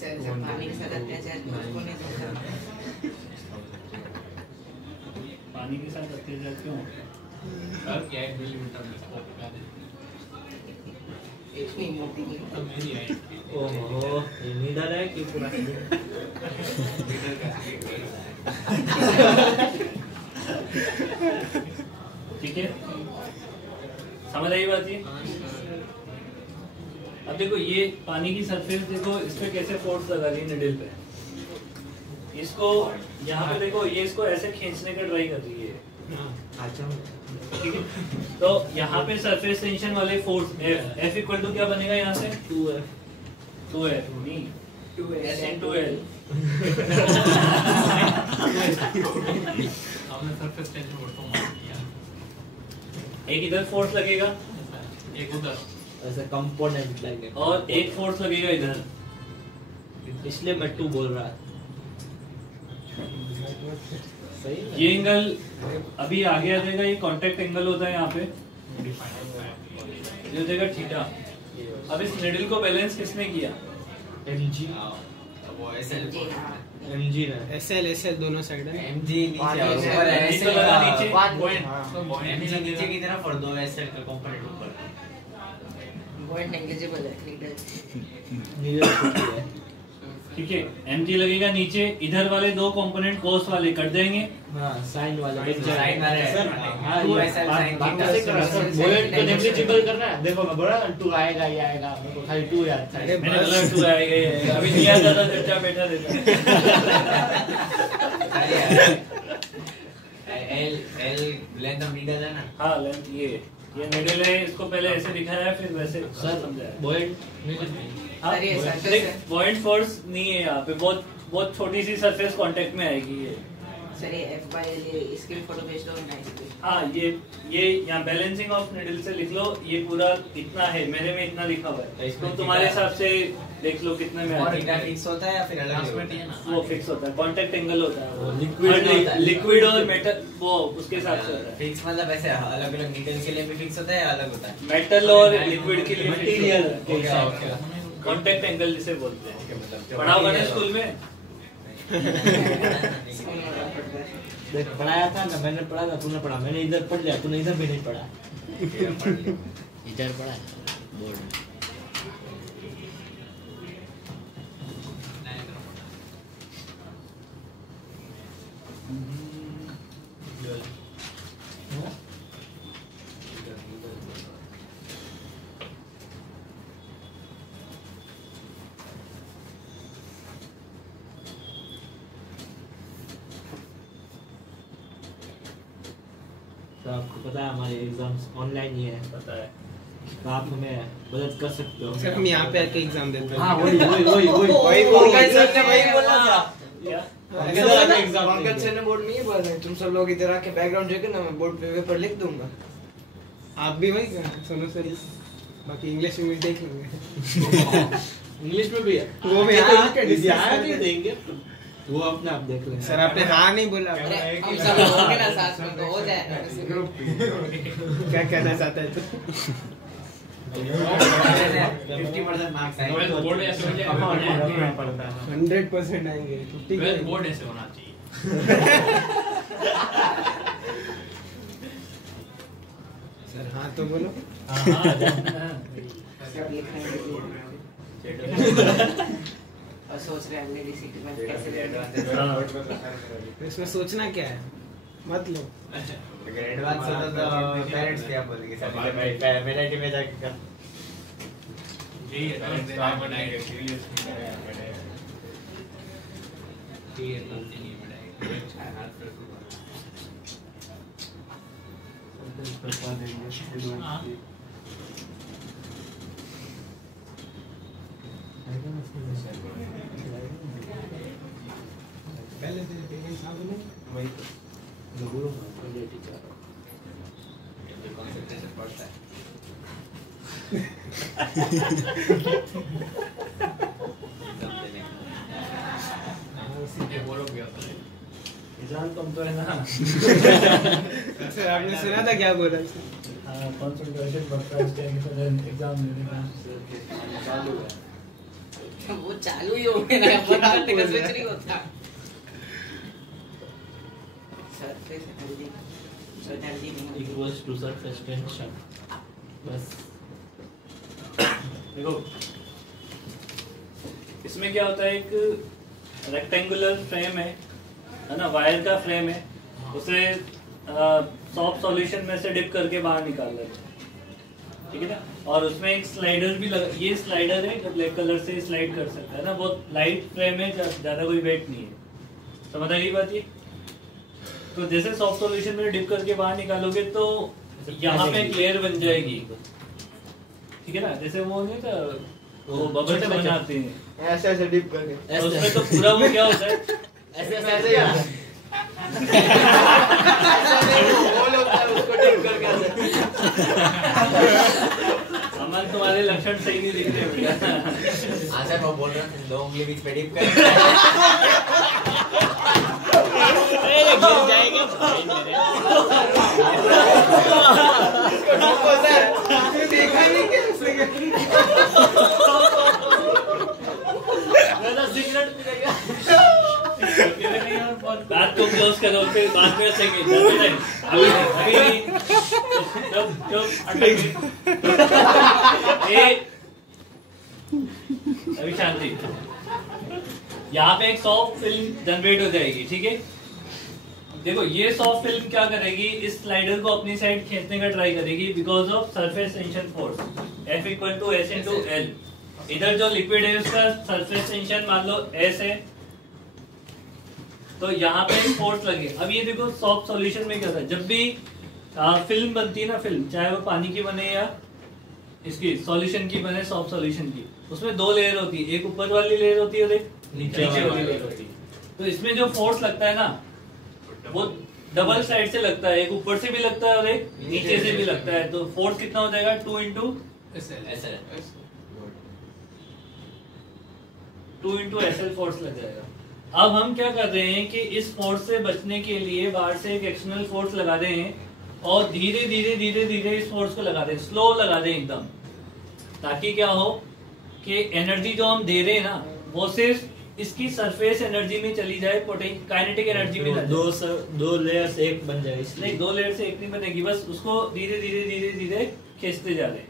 सर पानी के साथ अत्याचार को नहीं देखा। पानी के साथ अत्याचार क्यों? सर क्या 1 मिलीमीटर में स्कोप का है। इतनी मोटी नहीं। तो मेरी है। ओहो, ये नीडल है कि पूरा? ठीक है, समझ आई बात ये? अब देखो ये पानी की सरफेस देखो, इस पे कैसे फोर्स लगा रही है निडल पे। इसको यहाँ पे देखो, ये इसको ऐसे खींचने का ट्राई कर रही है, ठीक है? तो यहाँ पे सरफेस टेंशन वाले फोर्स F इक्वल टू क्या बनेगा यहाँ से? 2F नहीं 2S into L। हमने सरफेस टेंशन को तो मार दिया। एक इधर फोर्स लगेगा एक उधर। ऐसा कंपोनेंट लगेगा और एक फोर्स लगेगा इधर, इसलिए मैं 2 बोल रहा था। सही है। ये एंगल अभी आगे आ जाएगा, ये कांटेक्ट एंगल होता है यहाँ पे, ये हो जाएगा थीटा। अब इस निडल को बैलेंस किसने किया? MG वो SL MG ने SL दोनों साइड है। MG नीचे और MG ऊपर तो लगा नीचे। MG नीचे की तरफ और 2 SL का कंपोनेंट ऊपर। बहुत नेग्लिजिबल है लीडर। नीडल छोटी है। ठीक है, mg लगेगा नीचे, इधर वाले 2 कंपोनेंट कोस वाले कट जाएंगे। हाँ, साइन वाला साइन वाले सर, हाँ, 2 ये SL साइन बात थीटा। कैसे कर रहा है? बुलेट को नेग्लिजिबल करना है। देखो मैं बोला 2 आएगा, ये आएगा, मेरे को खाली 2 याद था। अरे मैंने बोला 2 आएगा, ये आएगा। अभी नहीं आता था, चर्चा बैठा देता। L लेंथ ऑफ नीडल है ना। हाँ, लेंथ ये निडल है, इसको पहले ऐसे दिखाया फिर वैसे सर, समझाया। बुलेट हाँ, सर, ये surface देख, है। पॉइंट फोर्स नहीं है यहाँ पे, बहुत छोटी सी सरफेस कांटेक्ट में आएगी ये। सर ये F by L, ये इसकी भी फोटो भेज दो ना इसकी। हाँ, ये यहाँ बैलेंसिंग ऑफ निडल से लिख लो, ये पूरा इतना है, मेरे में इतना लिखा हुआ है, इसमें तो तुम्हारे हिसाब से देख लो कितने में और आता थीटा है। फिक्स होता है या फिर अलग ट्रांसमिट ही है ना। वो फिक्स होता है, कांटेक्ट एंगल होता है, वो liquid और होता है। लिक्विड और मेटल वो उसके हिसाब से होता है। फिक्स मतलब ऐसे अलग अलग नीडल के लिए भी फिक्स होता है या अलग होता है? मेटल और लिक्विड के लिए मटेरियल ओके। कांटेक्ट एंगल जिसे बोलते हैं। पढ़ा होगा ना स्कूल में? देख पढ़ाया था ना, मैंने पढ़ा था, तूने पढ़ा, मैंने इधर पढ़ लिया, तूने इधर भी नहीं पढ़ा। इधर पड़ा है बोर्ड में। तो आपको पता है हमारे एग्जाम्स ऑनलाइन ही है, पता है। तो आप हमें मदद कर सकते हो। सर हम यहाँ पे आके एग्जाम देते हैं। हाँ वही वही वही वही पंकज सर ने वही बोला था। इधर आके एग्जाम पंकज सर ने बोर्ड में ये बोला था, तुम सब लोग इधर आके बैकग्राउंड चेक करना, मैं बोर्ड पे पेपर लिख दूंगा। आप भी वही करना सुनो सर, बाकी इंग्लिश में देख लेंगे। इंग्लिश में भी है वो भी हाँ यहाँ नहीं देंगे, वो अपने आप देख लेंगे। सर आपने हाँ नहीं बोला। अरे हम सब होंगे ना साथ में तो हो जाएगा। क्या कहना चाहता है तू? 50% मार्क्स आएंगे। बोर्ड ऐसे हो जाएगा, 100% आएंगे। बोर्ड ऐसे होना चाहिए। सर हाँ तो बोलो। सब लिख रहे हैं और सोच रहे हैं अगले डिसीजन में कैसे लेना। इसमें सोचना क्या है, मत लो। अगर एडवांस होता तो पेरेंट्स क्या बोलेंगे सर, मेरा टीम में जाके कर। यही है काम बनाएंगे सीरियस पहले से पेरेंट्स आप बोलो वही तो गुरु पहले टीचर कंसंट्रेशन पड़ता है। बोलो क्या एग्जाम कम तो है ना। सर आपने सुना था क्या बोला? कंसंट्रेशन बढ़ता है इसके एग्जाम देने का चालू है। वो चालू ही हो गया ना, बंद करने का स्विच नहीं होता। सरफेस एनर्जी सो एनर्जी नहीं इक्वल्स टू सरफेस टेंशन। बस देखो इसमें क्या होता है, एक रेक्टेंगुलर फ्रेम है ना, वायर का फ्रेम है, उसे सॉफ्ट सॉल्यूशन में से डिप करके बाहर निकाल लेते हैं, ठीक है ना। और उसमें एक स्लाइडर भी लगा, ये स्लाइडर है जो ब्लैक कलर से स्लाइड कर सकता है ना, बहुत लाइट फ्रेम है, ज्यादा कोई वेट नहीं है, समझ आई बात ये। तो जैसे सॉफ्ट सॉल्यूशन में डिप करके बाहर निकालोगे तो यहाँ पे एक लेयर बन जाएगी, ठीक है ना, जैसे वो नहीं था वो बबल से बनाते हैं ऐसे ऐसे डिप करके। तो उसमें तो पूरा वो क्या होता है, ऐसे ऐसे यार होल होता है, उसको डिप करके ऐसे। अमन तुम्हारे लक्षण सही नहीं दिख रहे भैया। हाँ सर वो बोल रहा था 2 उंगली बीच में डिप कर। गिर जाएगा इसको ठोको सर, ये देखा नहीं क्या उसने मेरा सिगरेट पिएगा। बात को क्लोज करो, फिर बात में से अभी नहीं चुप अभी शांति। यहाँ पे एक सॉफ्ट फिल्म जनरेट हो जाएगी, ठीक है। देखो ये सॉफ्ट फिल्म क्या करेगी, इस स्लाइडर को अपनी साइड खींचने का ट्राई करेगी because of surface tension force F = S × L। इधर जो लिक्विड है उसका सरफेस टेंशन मान लो S है, तो यहाँ पे एक फोर्स लगे। अब ये देखो सॉफ्ट सॉल्यूशन में क्या होता है, जब भी फिल्म बनती है ना, फिल्म चाहे वो पानी की बने या इसकी सॉल्यूशन की बने, सॉफ्ट सॉल्यूशन की, उसमें 2 लेयर होती है, एक ऊपर वाली लेयर होती है और एक नीचे वाली लेयर होती है। तो इसमें जो फोर्स लगता है ना वो डबल साइड से लगता है, एक ऊपर से भी लगता है और एक नीचे से भी लगता है। तो फोर्स कितना हो जाएगा, 2 × SL फोर्स लग जाएगा। अब हम क्या कर रहे हैं कि इस फोर्स से बचने के लिए बाहर से एक एक्सटर्नल फोर्स लगा रहे हैं और धीरे धीरे धीरे धीरे इस फोर्स को लगा दें, स्लो लगा दें एकदम, ताकि क्या हो कि एनर्जी जो हम दे रहे हैं ना वो सिर्फ इसकी सरफेस एनर्जी में चली जाए, काइनेटिक एनर्जी में ना जाए। 2 लेयर्स एक बन जाए, नहीं 2 लेयर से एक नहीं बनेगी, बस उसको धीरे धीरे धीरे धीरे खींचते जा रहे हैं।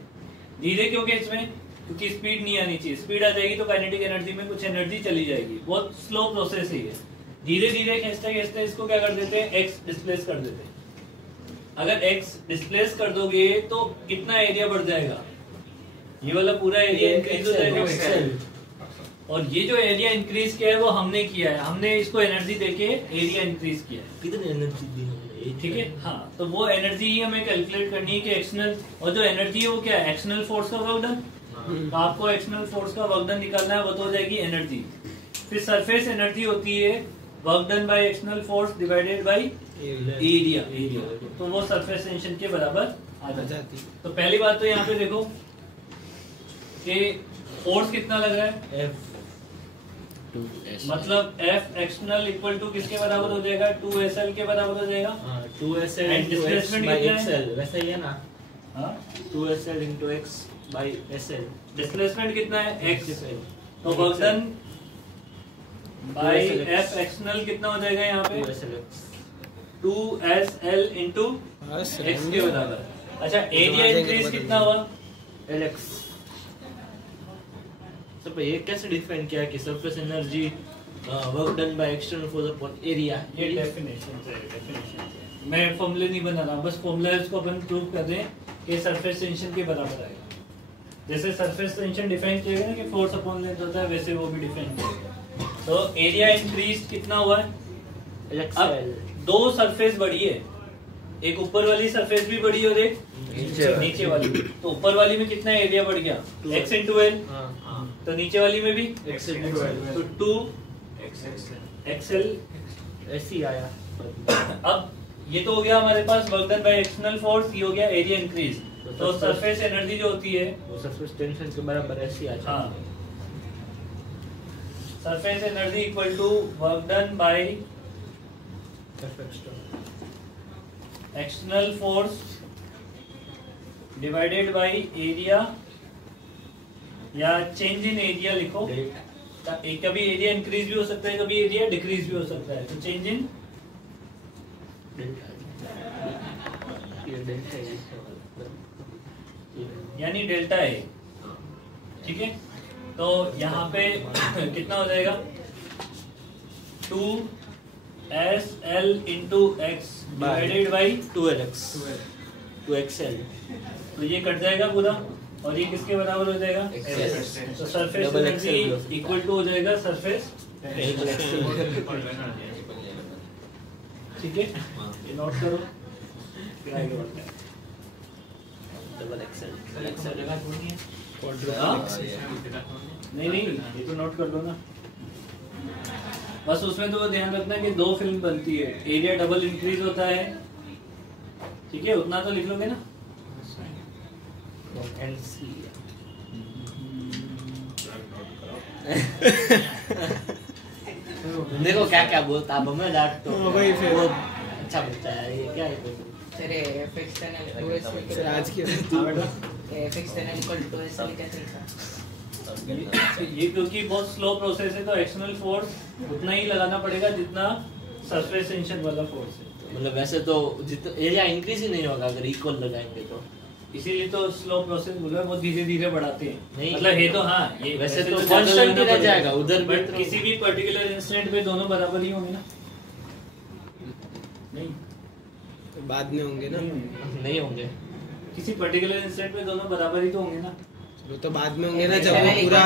धीरे क्योंकि इसमें क्योंकि स्पीड नहीं आनी चाहिए, स्पीड आ जाएगी तो काइनेटिक एनर्जी में कुछ एनर्जी चली जाएगी, बहुत स्लो प्रोसेस ही है। धीरे धीरे खींचते खींचते इसको क्या कर देते हैं, एक्स डिस्प्लेस कर देते हैं। अगर एक्स डिस्प्लेस कर दोगे तो कितना एरिया बढ़ जाएगा, ये वाला पूरा एरिया इंक्रीज हो जाएगा। और ये जो एरिया इंक्रीज किया है वो हमने किया है, हमने इसको एनर्जी देके एरिया इंक्रीज किया है। कितनी एनर्जी दी हमने? ठीक है, हाँ, तो वो एनर्जी ही हमें कैलकुलेट करनी है कि एक्सटर्नल, और जो एनर्जी है वो क्या है, एक्सटर्नल फोर्स का वर्क डन। तो आपको एक्सटर्नल फोर्स का वर्क डन निकालना है, वो तो हो जाएगी एनर्जी। फिर सरफेस एनर्जी होती है work done by external force divided by area. तो वो सरफेस टेंशन के बराबर आ जाती है। तो पहली बात तो यहाँ पे देखो कि फोर्स कितना लग रहा है, मतलब F एक्सटर्नल इक्वल टू किसके बराबर हो जाएगा, 2SL के बराबर हो जाएगा। 2SL And displacement by कितना है? XL वैसा ही है ना? हाँ, 2SL into X by SL। Displacement कितना है, x। तो work done bye F external कितना हो जाएगा यहाँ पे, 2SL into x के बराबर। अच्छा, एरिया इंक्रीज कितना हुआ, LX। तो ये कैसे डिफाइन किया कि surface energy work done by external force upon area? ये डेफिनेशन है। मैं फॉर्मूले नहीं बना रहा, बस फॉर्मूला इसको अपन प्रूव कर दें कि सरफेस टेंशन के बराबर आएगा। जैसे सरफेस टेंशन डिफाइन किया गया ना कि फोर्स अपॉन लेंथ होता है, वैसे वो भी डिफाइन किया। तो एरिया इंक्रीज कितना हुआ है, अब दो सरफेस बढ़ी है, एक ऊपर वाली सरफेस भी बढ़ी और एक नीचे वाली। तो ऊपर वाली में कितना एरिया बढ़ गया, x into L। तो नीचे वाली में भी x into L। तो 2XL ऐसे ही आया। अब ये तो हो गया हमारे पास work done by external force, ये हो गया एरिया इंक्रीज। तो सरफेस एनर्जी जो होती है वो सरफेस टेंशन के बराबर ऐसे ही आ जाता है। हाँ, surface energy equal to work done by external force divided by area, या चेंज इन एरिया लिखो। कभी एरिया इंक्रीज भी हो सकता है, कभी एरिया डिक्रीज भी हो सकता है। तो चेंज इन यानी डेल्टा है, ठीक है। तो यहाँ पे कितना हो जाएगा, 2SL into x divided by 2LX 2XL। तो ये कट जाएगा पूरा, और ये किसके बराबर हो जाएगा, तो surface Double energy XL equal to हो जाएगा सरफेस, ठीक है। ये नोट करो, फिर आगे बढ़ते हैं। डबल एक्सएल नहीं नहीं, ये तो नोट कर लो ना। बस उसमें तो ध्यान रखना कि दो फिल्म बनती है, एरिया डबल इंक्रीज होता है, ठीक है, उतना तो लिख लोगे ना। देखो क्या क्या बोलता, अब हमें डांट तो वही फिर। वो अच्छा बच्चा है, ये क्या है? अरे F external 2SL सर आज की F external equal to 2SL कैसे लिखा? ये क्योंकि बहुत स्लो प्रोसेस है, तो एक्सटर्नल फोर्स उतना ही लगाना पड़ेगा जितना सरफेस टेंशन वाला फोर्स है। मतलब वैसे तो जितना एरिया इंक्रीज ही नहीं होगा अगर इक्वल लगाएंगे तो। इसीलिए तो स्लो प्रोसेस बोला है, वो धीरे धीरे बढ़ाते हैं। नहीं, मतलब है तो हाँ, ये वैसे तो ज्यादा constant लेना ही रह पड़ेगा। जाएगा, उधर भी बट तो- किसी भी पर्टिकुलर इंस्टेंट पे दोनों बराबर ही होंगे ना। नहीं बाद में होंगे ना, नहीं होंगे। किसी पर्टिकुलर इंस्टेंट पे दोनों बराबर ही तो होंगे ना। वो तो बाद में होंगे ना जब वो पूरा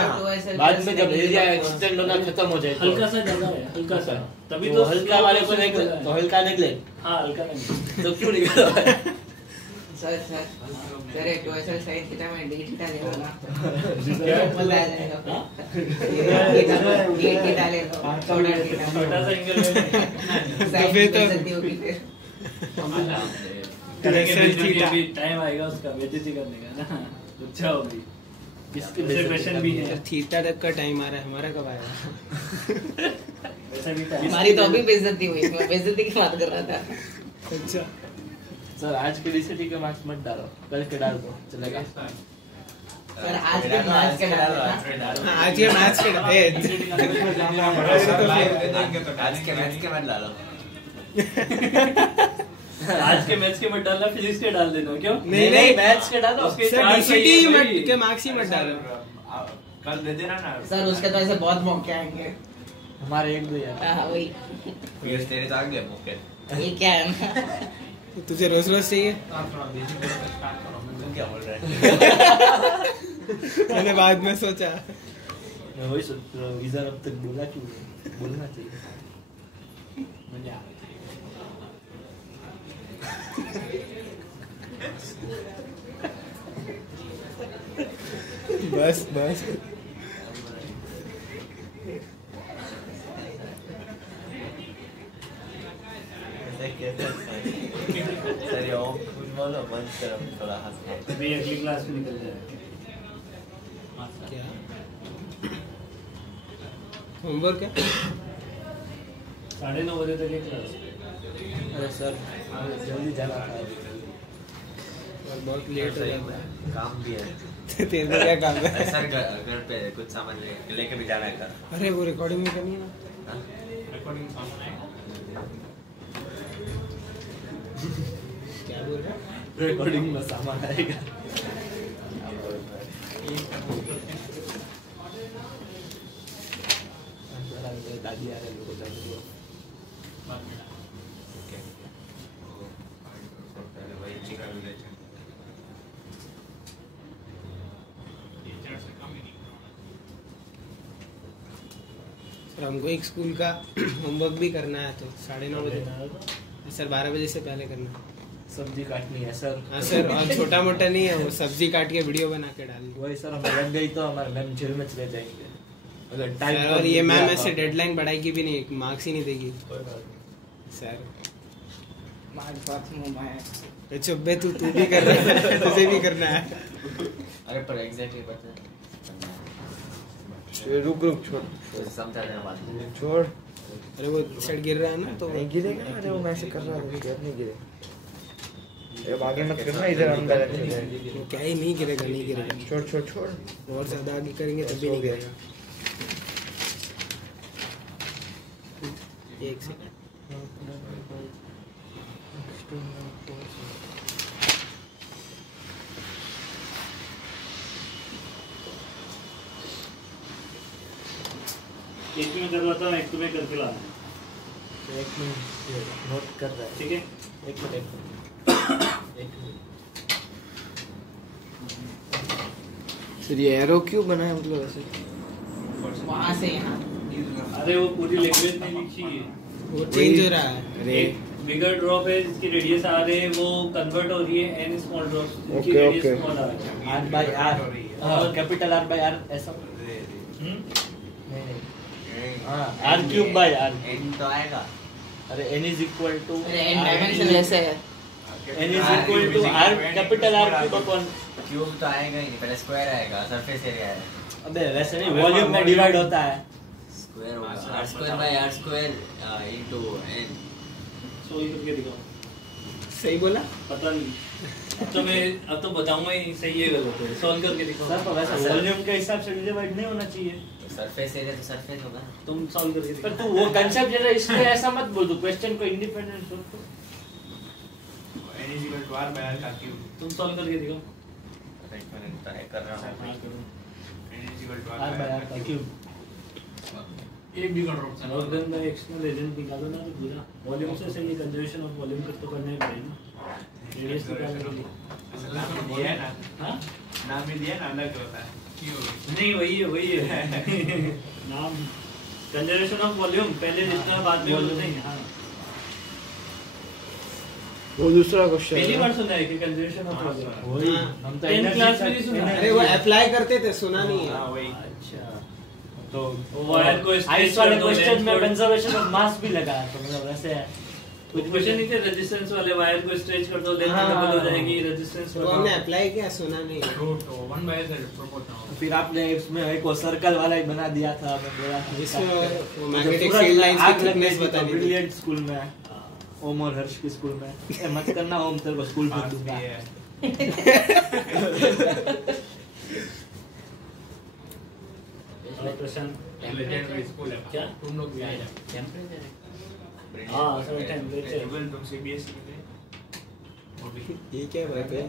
बाद में जब एरिया एक्सटेंड होना खत्म हो जाए हल्का सा ज्यादा है, हल्का सा, तभी तो तो हल्का slow वाले को process निकले बोला है। तो हल्का निकले हाँ, हल्का नहीं। तो क्यों निकला है? सर तेरे 2SL साइन थीटा में d थीटा ले लो ना, ऊपर आ जाएगा। ये थीटा ले लो, छोटा थीटा छोटा सा एंगल में साइन फिर तो- बेइज्जती होगी फिर। करेंगे, 2SL बेइज्जती थीटा। अभी टाइम आएगा उसका, बेइज्जती करने का ना। अच्छा होगी, किसकी उससे क्वेश्चन भी है, थीटा तक का टाइम आ रहा है, हमारा कब आएगा? वैसा भी टाइम। हमारी तो अभी बेइज्जती हुई, मैं बेइज्जती की बात कर रहा था। अच्छा सर आज के डीसीटी के मार्क्स मत डालो, कल के डाल दो चलेगा। सर आज के मैच के डाल देना। आज ये मैच के आज के मैच के मत डालो। आज के मैच के मत डालना, फिजिक्स के डाल देना। क्यों? नहीं मैच के डालो। उसके सर चार सही है डीसीटी भाई। के मार्क्स ही मत डालो। कल दे देना ना। सर उसके तो ऐसे बहुत मौके आएंगे। हमारे एक दो यार हाँ वही, ये तेरे तो आ गए मौके। ये क्या है ना, तुझे रोज रोज चाहिए, तुम क्या बोल रहे हैं? मैंने बाद में सोचा। मैं वही सोच रहा हूँ इधर अब तक बोला क्यों नहीं? बोलना चाहिए मजा आ बस बस सर ये ओम बोलो बंद करो थोड़ा हंसना अभी अगली क्लास में निकल जाए क्या होमवर्क है 9:30 बजे तक एक क्लास अरे सर जल्दी जाना था और बहुत लेट हो जाता है काम भी है तेरे को क्या काम है सर घर पे कुछ सामान लेके भी जाना है घर अरे वो रिकॉर्डिंग में करनी है ना हाँ? रिकॉर्डिंग सामान आएगा क्या बोल रहा है रिकॉर्डिंग में सामान आएगा दादी आ रहे लोगों जाने दो ओके पहले वही चिकन विलेज सर हमको एक स्कूल का होमवर्क भी करना है तो 9:30 बजे सर 12 बजे से पहले करना है सब्जी काटनी है सर हाँ सर और छोटा मोटा नहीं है वो सब्जी काट के वीडियो बना के डालनी वही सर हमें लग गई तो हमारे मैम जेल में चले जाएंगे अगर टाइम सर और ये मैम ऐसे डेडलाइन बढ़ाएगी भी नहीं मार्क्स ही नहीं देगी सर मार्क्स बात में चुप बे तू भी कर रहा है तुझे भी करना है अरे पर एग्जैक्टली पता है रुक छोड़ तो समझा देना बात छोड़ अरे वो शर्ट गिर रहा है ना तो नहीं गिरेगा अरे वो मैसे कर रहा है नहीं गिरे अब आगे मत करना इधर हम गलत चल रहे हैं वो क्या ही नहीं गिरेगा नहीं गिरेगा छोड़ छोड़ छोड़ और ज्यादा आगे करेंगे तब भी नहीं गिरेगा एक सेकंड एक में करवाता हूँ एक तुम्हें करके लाना एक मिनट नोट कर रहा है ठीक है एक मिनट सर ये एरो क्यों बना है मतलब ऐसे वहाँ से यहाँ अरे वो पूरी लैंग्वेज में लिखी है वो चेंज हो रहा है एक बिगर ड्रॉप है जिसकी रेडियस आ रही है वो कन्वर्ट हो रही है एन स्मॉल ड्रॉप जिसकी Okay, रेडियस okay. स्मॉल आ रही है R by R capital R by R ऐसा हम्म? नहीं हाँ R cube by R N तो आएगा अरे N is equal to N dimension ऐसे है N is equal to R capital R cube upon cube तो आएगा ही नहीं पहले स्क्वायर आएगा सरफेस एरिया है अबे वैसे नहीं वॉल्यूम में डिवाइड होता है स्क्वायर होगा R square by R square into N solve करके दिखाओ सही बोला पता नहीं अब तो बताऊंगा ही सही है गलत है सॉल्व करके दिखाओ सर पर वैसे वॉल्यूम के हिसाब से डिवाइड नहीं होना चाहिए तो सरफेस एरिया तो सरफेस होगा तुम सॉल्व करके पर दिखाओ तू वो कांसेप्ट जरा इसलिए ऐसा मत बोल तू क्वेश्चन को इंडिपेंडेंट सोच तो n is equal to r by r का cube तुम सॉल्व करके दिखाओ मैंने ट्राई कर रहा हूँ n is equal to R by R का क्यूब एक भी कंट्रोल और देन द एक्सटर्नल एजेंट निकालो ना तो पूरा वॉल्यूम से सही कंजर्वेशन ऑफ वॉल्यूम कर तो करना ही पड़ेगा रेडियस निकालने के लिए नाम दिया है ना हाँ नाम भी दिया ना अलग होता है क्यों नहीं वही है नाम कंजर्वेशन ऑफ वॉल्यूम पहले जितना बाद में बोलते हैं हाँ वो दूसरा क्वेश्चन पहली बार सुना है कि कंजर्वेशन ऑफ वॉल्यूम वही हम तो 10th क्लास में नहीं सुना अरे वो अप्लाई करते थे सुना नहीं है हाँ वही अच्छा तो वायर को आइस वाले क्वेश्चन में कंजर्वेशन ऑफ मास भी लगा है तो मतलब वैसे है कुछ क्वेश्चन नहीं थे रेजिस्टेंस वाले वायर को स्ट्रेच कर दो लेंथ डबल हो जाएगी रेजिस्टेंस वो हमने अप्लाई किया सुना नहीं है रूट 1 by z प्रोपोर्शनल फिर आपने इसमें एक वो सर्कल वाला ही बना दिया था हमें बोला था इसमें वो मैग्नेटिक फील्ड लाइंस की थिकनेस बतानी थी ब्रिलियंट स्कूल में ओम और हर्ष की स्कूल में ए मत करना ओम तेरे को स्कूल भेज दूंगा और प्रशांत लेजेंडरी स्कूल है क्या? तुम लोग भी आ जाओ हाँ सर टेम्परेचर तुम सीबीएसई के थे वो भी ये क्या बात है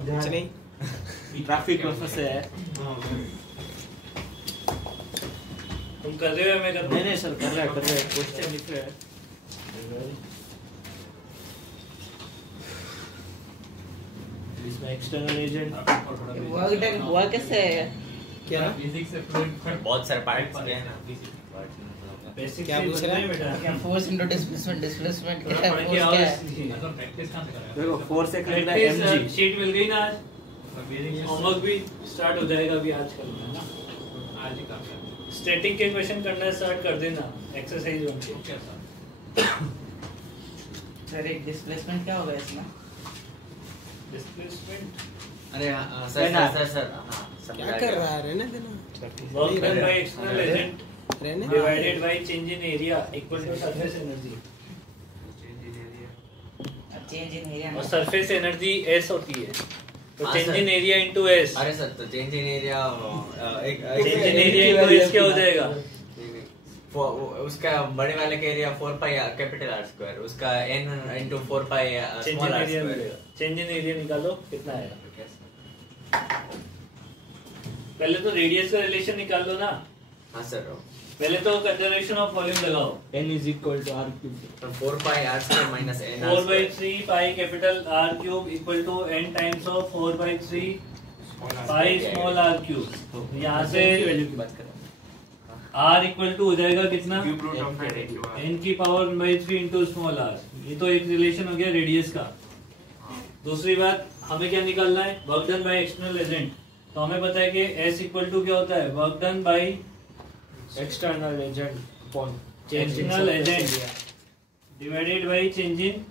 कुछ नहीं ट्रैफिक में फंसे है तुम कर रहे हो मैं कर नहीं नहीं सर कर रहा है क्वेश्चन लिख रहे हैं इसमें एक्सटर्नल एजेंट वर्क डन हुआ कैसे है क्या फिजिक्स से फ्लूइड बहुत सारे पार्ट्स हैं ना। बेसिक क्या पूछ रहा है? बेटा क्या फोर्स इनटू डिस्प्लेसमेंट, डिस्प्लेसमेंट क्या है, पढ़ के फोर्स आओ क्या है? प्रैक्टिस कहां से करा है? देखो 4 से लिखना है प्रैक्टिस mg। शीट मिल गई ना आज, होमवर्क भी स्टार्ट हो जाएगा अभी आज कल है ना। आज ही काम स्टैटिक के क्वेश्चन करना स्टार्ट कर देना एक्सरसाइज 1 के। सर एक डिस्प्लेसमेंट क्या होगा इसमें? डिस्प्लेसमेंट अरे हाँ सर हाँ क्या कर रहा है? रहने देना, work done by external agent रहने दे। Divided by change in area equal to surface energy. Change in area और सरफेस एनर्जी S होती है, तो हाँ, change sir. In area into S। अरे सर तो change in area change in area into S क्या हो जाएगा? उसका बड़े वाले का area 4 pi capital R square, उसका n into 4 पाई change small in r area square. मिलेगा। चेंज इन एरिया निकालो कितना आएगा। पहले तो रेडियस का रिलेशन निकाल लो ना। हाँ सर पहले तो कंजर्वेशन ऑफ वॉल्यूम लगाओ। n is equal to r cube। तो 4 pi r square minus n r 4/3 pi capital R cube equal to n times of 4/3 pi small r cube. यहाँ से वैल्यू की बात कर रहा R इक्वल टू हो जाएगा कितना? क्यूब रूट ऑफ n की पावर 1/3 इंटू स्मॉल r। ये तो एक रिलेशन हो गया रेडियस का। दूसरी बात हमें क्या निकालना है? Work done by external agent. तो हमें पता है कि S इक्वल टू क्या होता है? Work done by external agent upon external agent divided by change in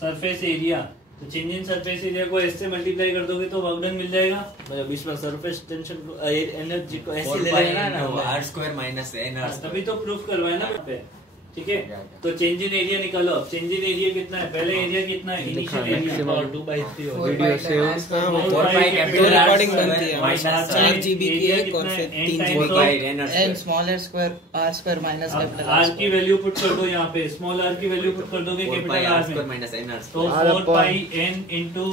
surface area. तो चेंज इन सरफेस एरिया को S से मल्टीप्लाई कर दोगे तो वर्क डन मिल जाएगा। मतलब इसमें सरफेस टेंशन एनर्जी को ऐसे 4 ले पाई लेना ना into r square minus n r तभी तो प्रूफ करवाए ना पे। ठीक है, तो चेंज इन एरिया निकालो। अब चेंज इन एरिया कितना है? पहले एरिया कितना है? इनिशियल एरिया 2/3 हो वीडियो से हाँ, हाँ, 4 पाई दो कैपिटल r रिकॉर्डिंग स्क्वायर बनती है माइनस 4 GB की एक और फिर 3 GB 4 पाई n r n square. Smaller square r square minus अब कैपिटल R की वैल्यू पुट कर दो यहाँ पे। स्मॉल r की वैल्यू पुट कर दोगे 4 pi capital r R square में, माइनस n r तो स्क्वायर। 4 पाई n इंटू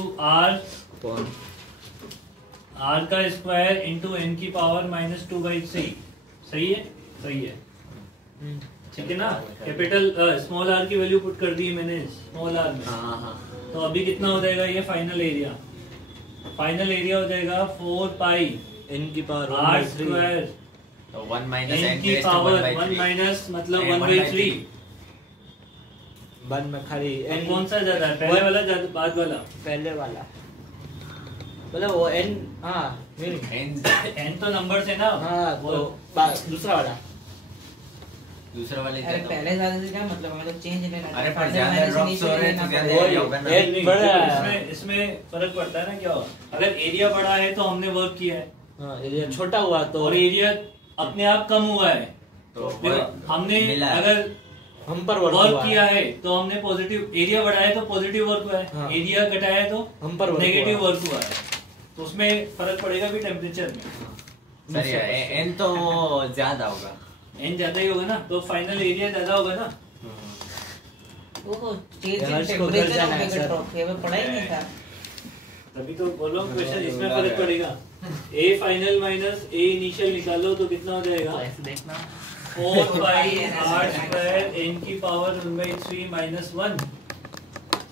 r का स्क्वायर इंटू n की पावर -2/3। सही है? सही है, ठीक है ना। कैपिटल स्मॉल r की वैल्यू पुट कर दी है मैंने स्मॉल r में। हाँ हाँ तो अभी कितना हो जाएगा ये फाइनल एरिया? फाइनल एरिया हो जाएगा 4 पाई n की पावर r स्क्वायर तो 1 माइनस n n की raised to power 1 by 1 3 minus मतलब n 1/3। बाद में खाली n कौन सा ज्यादा है? पहले वाला ज्यादा बाद वाला? पहले वाला मतलब वो n हाँ नहीं n n तो नंबर है ना। हाँ वो तो दूसरा वाला दूसरा वाले अरे पहले ज्यादा से क्या मतलब? मतलब चेंज इन अरे पर ज्यादा ड्रॉप्स हो रहे हैं तो ज्यादा एरिया होगा ना। एक नहीं, बड़ा है। इसमें फर्क पड़ता है ना। क्या हुआ अगर एरिया बड़ा है तो हमने वर्क किया है, हाँ एरिया छोटा हुआ तो और एरिया अपने आप कम हुआ है तो देखो, हमने मिला है। अगर हम पर वर्क वर्क हुआ किया है तो हमने पॉजिटिव, एरिया बढ़ाया है तो पॉजिटिव वर्क हुआ है, हाँ। एरिया घटाया है तो हम पर वर्क नेगेटिव हुआ। वर्क हुआ है। तो उसमें फर्क पड़ेगा भी टेम्परेचर में। सर n तो ज्यादा होगा। एन ज्यादा ही होगा ना, तो फाइनल एरिया ज्यादा होगा ना। वो चेंज इन यार, इसको घर टेंपरेचर जाना है, होगा सर। ड्रॉप ये पढ़ा ही नहीं था। तभी तो बोलो क्वेश्चन इसमें फर्क पड़ेगा। A final minus A initial निकालो तो कितना हो जाएगा? देखना 4 पाई r स्क्वायर n की पावर 1/3 -1।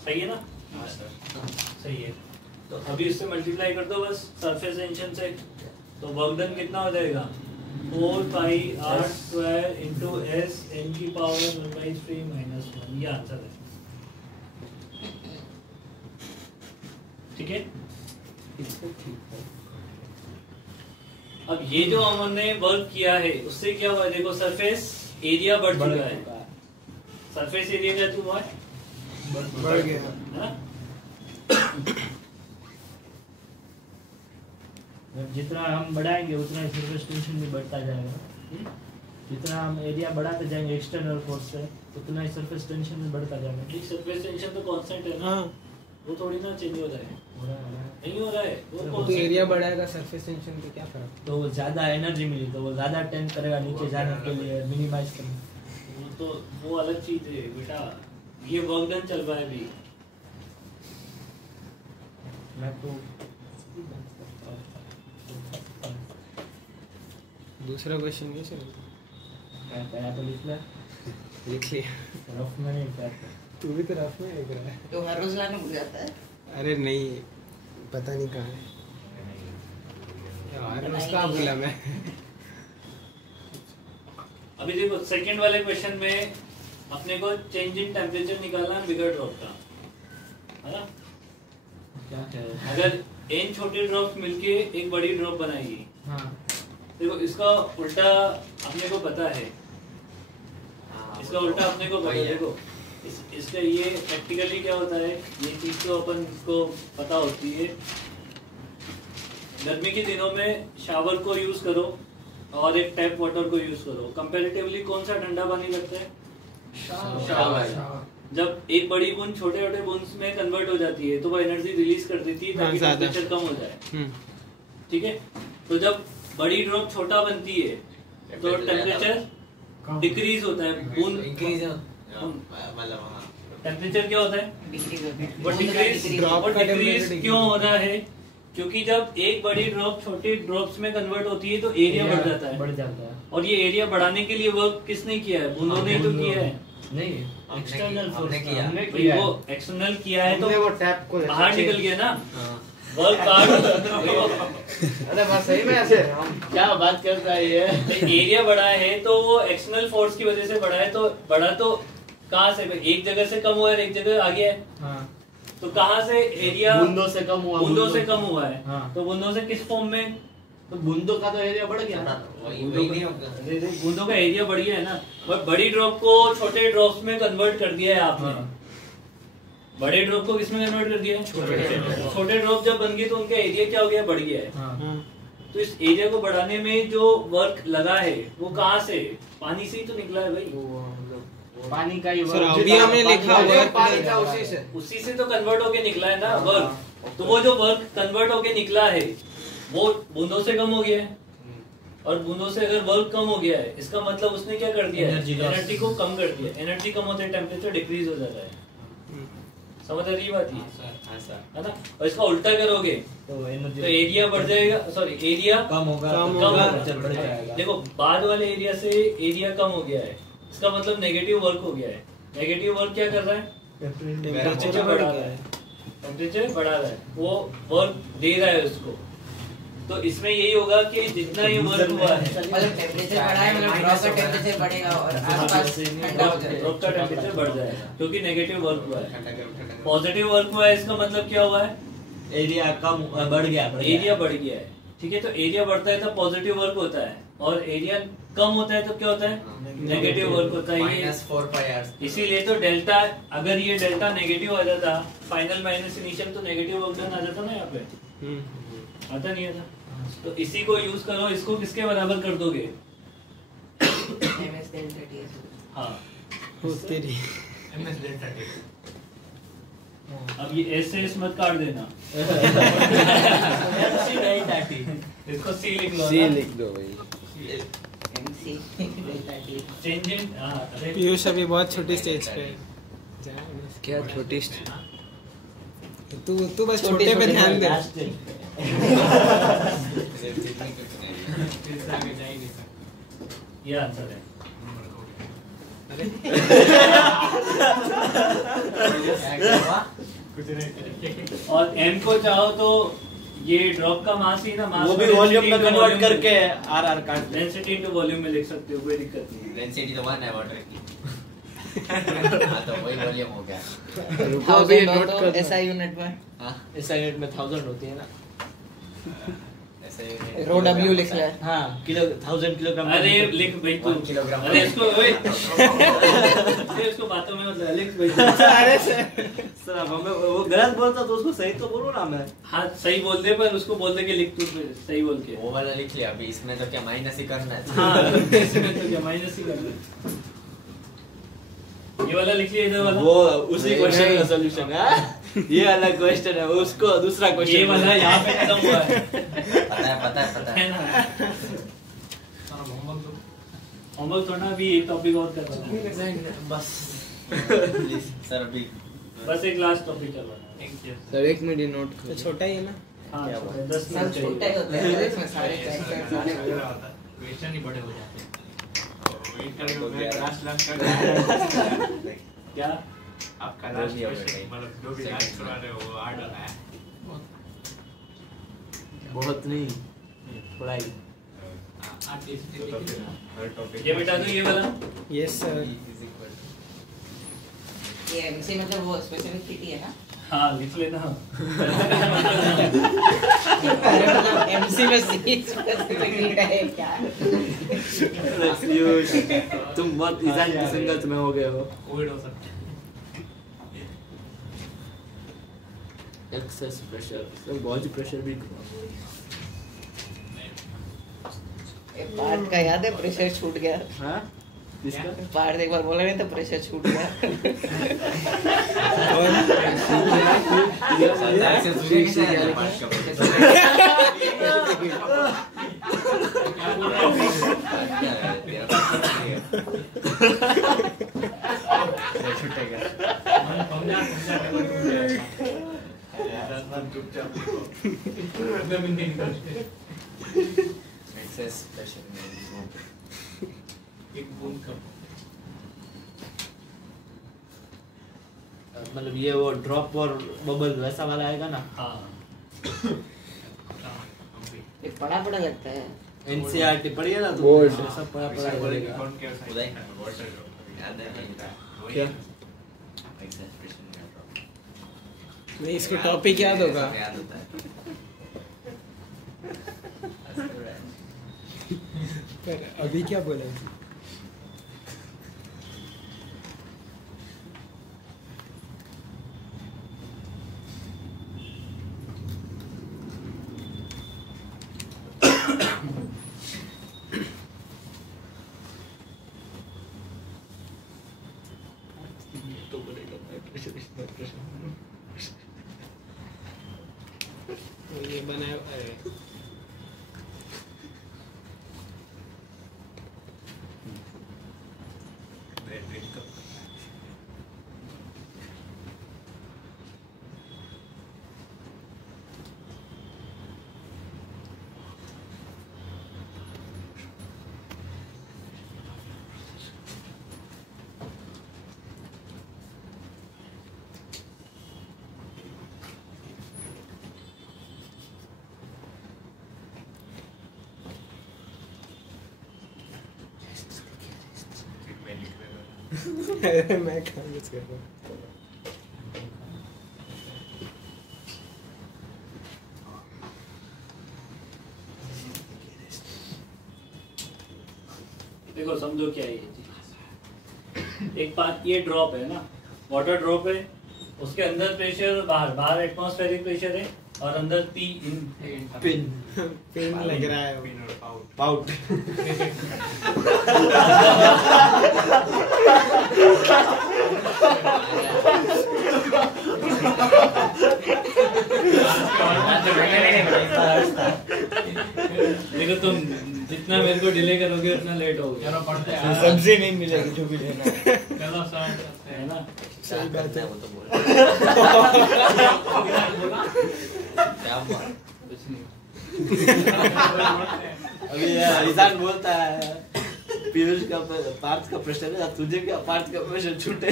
सही है ना? सही है। तो अभी इससे मल्टीप्लाई कर दो बस सरफेस टेंशन से। तो वर्क डन कितना हो जाएगा? 4 pi r square into s n की पावर 1/3 -1। ये आंसर है। ठीक है। अब ये जो हमने वर्क किया है उससे क्या हुआ है? देखो सरफेस एरिया बढ़ चुका है। सरफेस एरिया क्या हुआ है? बढ़ गया। है ना? जितना हम बढ़ाएंगे उतना सरफेस टेंशन भी बढ़ता जाएगा। जितना हम एरिया बढ़ाते जाएंगे एक्सटर्नल फोर्स से उतना ही सरफेस टेंशन भी बढ़ता जाएगा। ठीक, सरफेस टेंशन तो कांस्टेंट है ना, हाँ वो थोड़ी ना चेंज हो रहा है। नहीं हो रहा है वो तो constant एरिया है। बढ़ाएगा सरफेस टेंशन पे क्या फर्क? तो वो ज्यादा एनर्जी मिली तो वो ज्यादा टेंट करेगा नीचे जाने के लिए मिनिमाइज करने। वो तो वो अलग चीज है बेटा। ये वर्क डन चल रहा है अभी। मैं तो दूसरा क्वेश्चन कैसे पहला तो लिख ले लिख लिया? रफ में नहीं करता। तू भी तो रफ में लिख रहा है। तो हर रोज लाना भूल जाता है। अरे नहीं, पता नहीं कहाँ है। यार उसका बोला मैं। अभी देखो सेकंड वाले क्वेश्चन में अपने को चेंज इन टेम्परेचर निकालना है बिगर ड्रॉप का, है ना? क्या है? अगर n छोटे ड्रॉप्स मिलके एक बड़ी ड्रॉप बनाएगी, हाँ देखो इसका उल्टा अपने को पता है, इसका उल्टा अपने को पता है। देखो इसका ये प्रैक्टिकली क्या होता है, ये चीज तो अपन को पता होती है। गर्मी के दिनों में शावर को यूज करो और एक टैप वाटर को यूज करो, कंपैरेटिवली कौन सा ठंडा पानी लगता है? शावर। जब एक बड़ी बूंद छोटे छोटे बूंद में कन्वर्ट हो जाती है तो वो एनर्जी रिलीज कर देती है ताकि टेम्परेचर कम हो जाए, ठीक है? तो जब बड़ी ड्रॉप छोटा बनती है तो टेम्परेचर डिक्रीज होता है, बूंद मतलब टेम्परेचर क्या होता है? वो Drop डिक्रीज क्यों हो रहा है? क्योंकि जब एक बड़ी ड्रॉप छोटी ड्रॉप्स में कन्वर्ट होती है तो एरिया बढ़ जाता है, और ये एरिया बढ़ाने के लिए वर्क किसने किया है? बूंदों ने ही तो किया है। नहीं, एक्सटर्नल फोर्स किया। हमने किया है। वो एक्सटर्नल किया है तो हमने वो टैप को बाहर निकल गया ना, वर्क बाहर। अरे बस सही में ऐसे हम क्या बात करता है ये? एरिया बढ़ा है तो वो एक्सटर्नल फोर्स की वजह से बढ़ा है, तो बढ़ा तो कहाँ से? एक जगह से कम हुआ है, एक जगह आ गया है, हाँ तो कहाँ से एरिया? बूंदों से कम हुआ। बूंदों से कम हुआ है। हाँ। तो बूंदों से किस फॉर्म में? तो बूंदों का तो एरिया बढ़ गया ना। वही नहीं होगा। बूंदों का एरिया बढ़ गया है ना, बट बड़ी ड्रॉप को छोटे ड्रॉप्स में कन्वर्ट कर दिया है आपने। बड़े ड्रॉप को किसमें कन्वर्ट कर दिया है? छोटे ड्रॉप जब बन गए तो उनका एरिया क्या हो गया? बढ़ गया है। हाँ तो इस एरिया को बढ़ाने में जो वर्क लगा है वो कहाँ से? पानी से ही तो निकला है भाई। पानी का ही सर अभी हमने लिखा हुआ है पानी का उसी से तो कन्वर्ट होके निकला है ना वर्क। तो वो जो वर्क कन्वर्ट होके निकला है वो बूंदों से कम हो गया है, और बूंदों से अगर वर्क कम हो गया है इसका मतलब उसने क्या कर दिया है? एनर्जी को कम कर दिया। एनर्जी कम होते टेम्परेचर डिक्रीज हो जाता है। समझ आ रही बात ये? है ना? और इसका उल्टा करोगे तो एनर्जी तो एरिया बढ़ जाएगा, सॉरी एरिया कम होगा, कम तो होगा। टेम्परेचर बढ़ जाएगा। देखो बाद वाले एरिया से एरिया कम हो गया है, इसका मतलब नेगेटिव वर्क हो गया है। नेगेटिव वर्क क्या कर रहा है? टेम्परेचर बढ़ गया है। टेम्परेचर बढ़ा रहा है, वो वर्क दे रहा है उसको। तो इसमें यही होगा कि जितना ये वर्क हुआ है, मतलब टेम्परेचर बढ़ा है, मतलब ड्रॉप का टेम्परेचर बढ़ेगा और आसपास ठंडा हो जाएगा। ड्रॉप का टेम्परेचर बढ़ जाएगा क्योंकि नेगेटिव वर्क हुआ है। पॉजिटिव वर्क हुआ है, इसका मतलब क्या हुआ है? एरिया कम बढ़ गया, एरिया बढ़ गया है, ठीक है? तो एरिया बढ़ता है तो पॉजिटिव वर्क होता है, और एरिया कम होता है तो क्या होता है? नेगेटिव वर्क होता है। ये -4πr। इसीलिए तो डेल्टा, अगर ये डेल्टा नेगेटिव आ जाता, फाइनल माइनस इनिशियल, तो नेगेटिव वर्क डन आ जाता ना यहाँ पे, आता नहीं आता। तो इसी को यूज करो, इसको किसके बराबर कर दोगे? ms delta t हाँ, हो तेरी। अब ये एस से मत काट देना। नहीं टाटी। इसको सी लिख लो। सी लिख दो भाई। mc delta t। Change in, अरे पीयूष अभी बहुत छोटी स्टेज पे है। क्या छोटी तू बस छोटे पे ध्यान दे। ये आंसर है। और m को चाहो तो ये ड्रॉप का मास ही ना, मास वो भी वॉल्यूम में कन्वर्ट करके आर काट डेंसिटी इनटू वॉल्यूम में लिख सकते हो, कोई दिक्कत नहीं है। डेंसिटी तो 1 है वाटर की। हाँ तो वही वॉल्यूम हो गया। रुको अभी नोट तो कर SI यूनिट में हाँ ऐसा यूनिट में 1000 होती है ना। ऐसा ही रो w लिख रहा है। हाँ, किलो 1000 किलोग्राम। अरे लिख भाई तू। 1 किलोग्राम। अरे इसको ओए इसको बातों में मत लगा, लिख भाई। अरे सर अब हमें वो गलत बोलता तो उसको सही तो बोलो ना। मैं हाँ सही बोल दे, पर उसको बोल दे कि लिख तू सही बोल के। वो वाला लिख लिया। अभी इसमें तो क्या माइनस ही करना है। हाँ इसमें तो क्या माइनस ही करना। ये वाला लिख लिया, इधर वाला। वो उसी क्वेश्चन का सॉल्यूशन है। ये अलग क्वेश्चन है, उसको दूसरा क्वेश्चन। ये वाला यहाँ पे खत्म हुआ है। पता है। है ना? होमवर्क थोड़ा, अभी एक टॉपिक और करवाना है। बस प्लीज सर अभी बस एक लास्ट टॉपिक करवाना है। सर 1 मिनट नोट तो छोटा ही है ना। हाँ 10 सर मिनट छोटा ही होता है, इसमें सारे क्वेश्चन ही बड़े हो जाते हैं। क्या आपका दो लास्ट भी हो गए क्वेश्चन कहीं। मतलब जो भी लास्ट करवा रहे हो वो हार्ड हो रहा है। बहुत नहीं, पढ़ाई ये बेटा तो ये वाला यस सर। ये एमसी मतलब वो स्पेसिफिक किटी है ना? हाँ लिख लेना। अरे मतलब एमसी में सी स्पेसिफिक है क्या? तुम बहुत डिजाइन की संगत में हो गए हो। कोविड हो सकता है। एक्सेस प्रेशर, सब बहुत प्रेशर भी ये पार्ट का याद है प्रेशर छूट गया? हाँ किसका? पार्ट एक बार बोला नहीं तो प्रेशर छूट गया। सरदार से सूर्य की तरह है पाँच का एक्सेस प्रेशर मतलब ये वो ड्रॉप और बबल वैसा वाला आएगा ना? हाँ ये बड़ा लगता है। एनसीईआरटी पढ़ी है ना तो बोर्ड। सब पढ़ा पड़ेगा। उदय याद है क्या? एक्सेस प्रेशर नहीं, इसको टॉपिक याद होगा। याद होता है पर अभी क्या बोला? ये बनाया अरे मैं काम कर रहा हूँ। देखो समझो क्या है ये चीज। एक बात ये ड्रॉप है ना, वाटर ड्रॉप है, उसके अंदर प्रेशर बाहर एटमॉस्फेरिक प्रेशर है और अंदर पी इन पेन लग रहा है पाउट। देखो तुम जितना मेरे को डिले करोगे उतना लेट होगा। सब्जी नहीं मिलेगी जो भी लेना है। चलो स्टार्ट करते हैं ना। सही बात है वो तो बोल क्या बात अभी ईशान बोलता है पीयूष का पार्थ का प्रेशर है, तुझे क्या पार्थ का प्रेशर छूटे?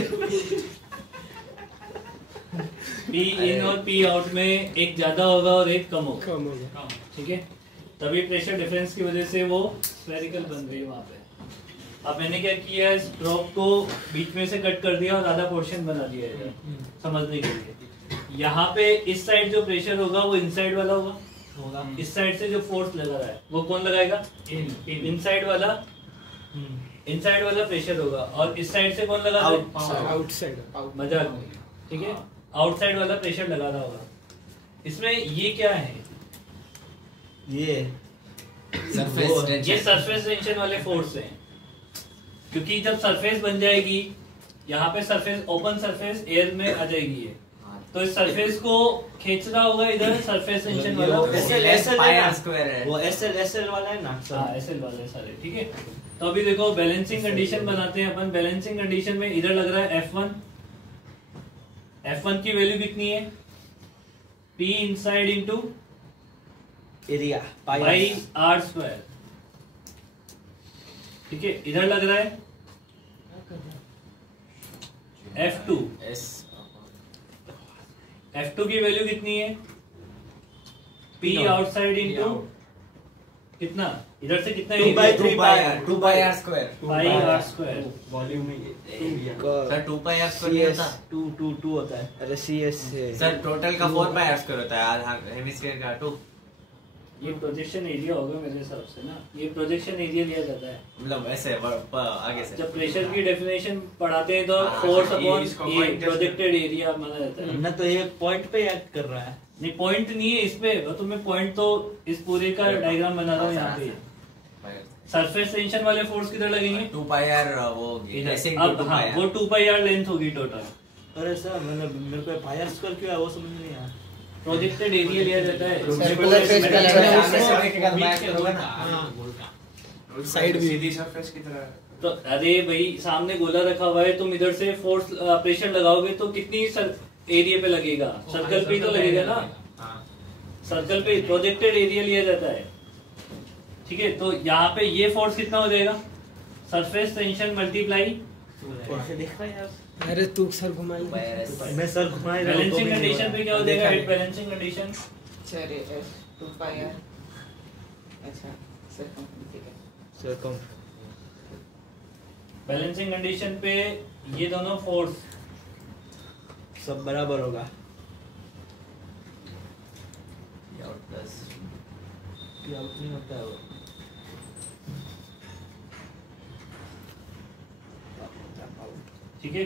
पी इन और पी आउट में एक ज्यादा होगा और एक कम होगा। कम हो गया। ठीक है, तभी प्रेशर डिफरेंस की वजह से वो स्फेरिकल बन गई वहां पे। अब मैंने क्या किया, इस ड्रॉप को बीच में से कट कर दिया और आधा पोर्शन बना दिया इधर समझने के लिए। यहाँ पे इस साइड जो प्रेशर होगा वो इनसाइड वाला होगा, इस साइड से जो फोर्स लगा रहा है वो कौन लगाएगा? इनसाइड वाला प्रेशर होगा। और इस साइड से कौन लगा रहा है? आउटसाइड मजाक में, ठीक है, आउटसाइड वाला प्रेशर लगा रहा होगा। इसमें ये क्या है? ये सरफेस ये सरफेस टेंशन वाले फोर्स हैं, क्योंकि जब सरफेस बन जाएगी यहाँ पे सरफेस ओपन सरफेस एयर में आ जाएगी ये, तो इस सरफेस को खींचना होगा इधर सरफेस टेंशन वाला। वो एसएल वाला है ना? हाँ एसएल वाले सारे, ठीक है। तो अभी देखो बैलेंसिंग कंडीशन बनाते हैं अपन। बैलेंसिंग कंडीशन में इधर लग रहा है F1 की वैल्यू कितनी है? P inside into area pi R square, ठीक है। इधर लग रहा है F2 की वैल्यू कितनी है? P आउटसाइड इनटू कितना इधर से कितना 2 by 3 area? 2 by r square. Pi R square volume में सर 2 by r square नहीं होता 2 होता है। अरे CS से सर टोटल का 4 by r square होता है हेमिस्फीयर का 2 ये प्रोजेक्शन एरिया होगा मेरे हिसाब से ना, ये प्रोजेक्शन एरिया लिया जाता है मतलब ऐसे आगे से जब प्रेशर की डेफिनेशन पढ़ाते हैं तो फोर्स अपॉन ए प्रोजेक्टेड एरिया माना जाता है ना। तो ये पॉइंट पे एक्ट कर रहा है। नहीं पॉइंट नहीं है इस पे, तुम्हें पॉइंट तो इस पूरे का डायग्राम बना रहा हूँ यहाँ पे। सरफेस टेंशन वाले फोर्स किधर लगेंगे 2 by r वो ऐसे अब हाँ वो 2 पाई आर लेंथ होगी टोटल। अरे सर मतलब मेरे को पाई आर स्क्वायर क्यों है वो समझ नहीं आया। प्रोजेक्टेड एरिया लिया जाता है सर्कुलर फेस का साइड भी सीधी सरफेस की तरह। तो अरे भाई सामने गोला रखा हुआ है, तुम इधर से फोर्स प्रेशर लगाओगे तो कितनी एरिया पे लगेगा, सर्कल पे ही तो लगेगा ना। सर्कल पे प्रोजेक्टेड एरिया लिया जाता है, ठीक है। तो यहाँ पे ये फोर्स कितना हो जाएगा, सरफेस टेंशन मल्टीप्लाई अरे तू सर घुमा ले। मैं सर घुमा ही रहा हूँ। बैलेंसिंग कंडीशन पे क्या हो जाएगा, एट बैलेंसिंग कंडीशन चलिए 2 पाई r अच्छा सर ठीक है सर्कम बैलेंसिंग कंडीशन पे ये दोनों फोर्स सब बराबर होगा। प्लस क्या नहीं होता है वो। ठीक है,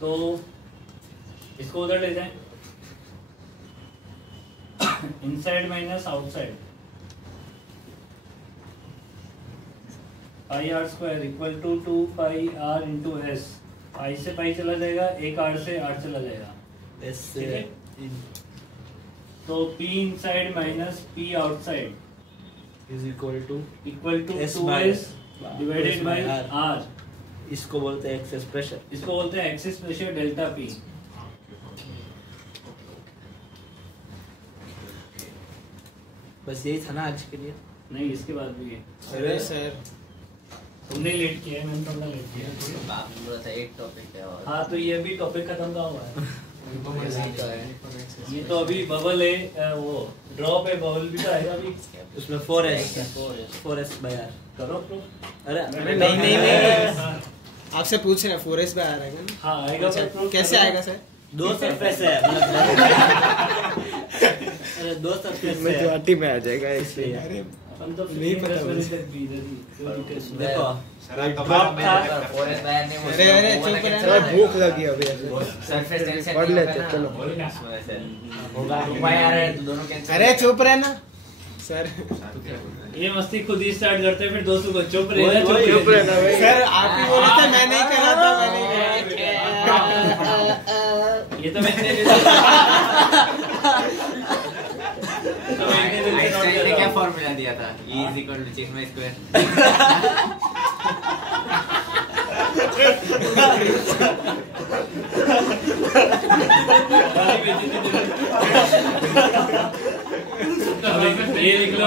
तो इसको उधर ले जाएं, inside minus outside pi R square equal to 2 pi R into S. Pi से पाई चला जाएगा, एक आर से आर चला जाएगा, ऐसे ठीक है। तो P inside minus P outside is equal to S 2s divided by by R। r। इसको बोलते हैं एक्सेस प्रेशर। इसको बोलते हैं एक्सिस प्रेशर डेल्टा P। बस यही था ना आज के लिए। नहीं इसके बाद भी है, अरे सर तुमने लेट किया है, मैंने थोड़ा लेट किया है। बात एक टॉपिक है और हाँ तो ये भी टॉपिक खत्म का हुआ है। तो है ये तो अभी बबल है, वो ड्रॉप है, बबल भी तो आएगा अभी। उसमें 4s by r करो तो अरे नहीं आपसे पूछ रहे हैं 4s by r आएगा ना? हाँ आएगा अच्छा, पर proof कैसे करो। आएगा सर? दो सरफेस है मतलब अरे दो सरफेस में है। तो आटी में आ जाएगा इसलिए। अरे अपन तो नहीं पता फ्री मुझे। तक भी इधर ही, कोई दिक्कत नहीं। देखो ड्रॉप था, फोरेस्ट बायर ने अरे, अरे, चुप रहे। सर भूख लगी अभी सरफेस टेंशन पढ़ लेते चलो। होगा 2 by r है तो दोनों कैंसिल अरे चुप रहना सर। ये मस्ती खुद ही स्टार्ट करते हैं, फिर दोस्तों को चुप वही, रहना, वही, चुप रहना भाई। सर आप ही बोले थे मैं नहीं कर रहा था, मैं नहीं कर रहा था। ये तो मैंने आइंस्टाइन ने क्या फॉर्मूला दिया था E = सिग्मा स्क्वायर ये लिख लो।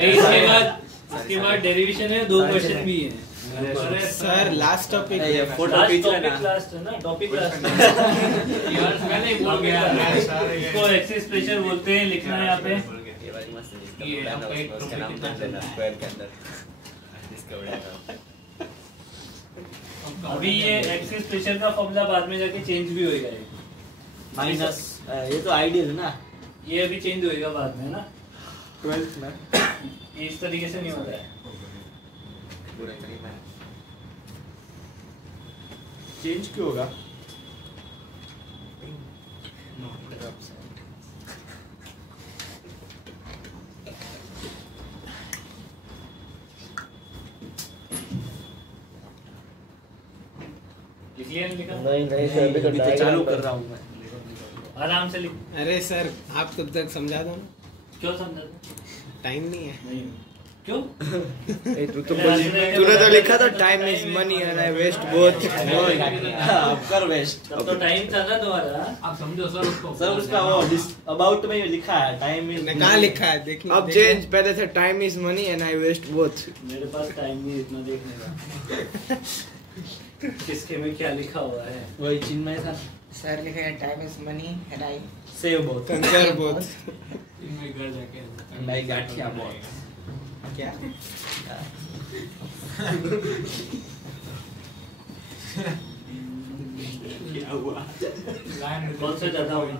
इसके बाद डेरिवेशन है, 2 क्वेश्चन भी है। सर लास्ट टॉपिक ये फोटो लास्ट खींच टॉपिक लेना। लास्ट है ना, टॉपिक लास्ट यार मैंने ही बोल गया। इसको एक्सिस प्रेशर बोलते हैं, लिखना है यहाँ पे। ये उसका नाम तो देना स्क्वायर के अंदर जिसका उड़ाता अभी ये एक्सिस प्रेशर का फॉर्मूला बाद में जाके चेंज भी होएगा, ये माइनस ये तो आइडियल है ना। ये अभी चेंज होएगा बाद में ना, 12th में ये इस तरीके से नहीं होता है। पूरा करीब है चेंज क्यों होगा। लिख लिया नहीं लिखा? नहीं नहीं सर अभी तो अभी तो डायग्राम चालू कर रहा हूँ मैं। आराम से लिख। अरे सर आप कब तक समझा दो ना, क्यों समझा? टाइम नहीं है। नहीं क्यों? ए, तू तो बोल तूने तो लिखा था time is money and I waste both. अब कर वेस्ट। तब तो टाइम था ना तुम्हारा। आप समझो सर उसको। सर उसका वो अबाउट में ये लिखा है टाइम इज। कहाँ लिखा है देखिए। अब चेंज पहले से time is money and I waste both. मेरे पास टाइम नहीं इतना देखने का। किसके में क्या लिखा हुआ है? वही चिन्मय था। सर लिखा है time is money and I save बहुत। कंजर बहुत। इनमें घर जाके नहीं गाठिया बहुत। क्या क्या हुआ? कौन सा ज्यादा होगा?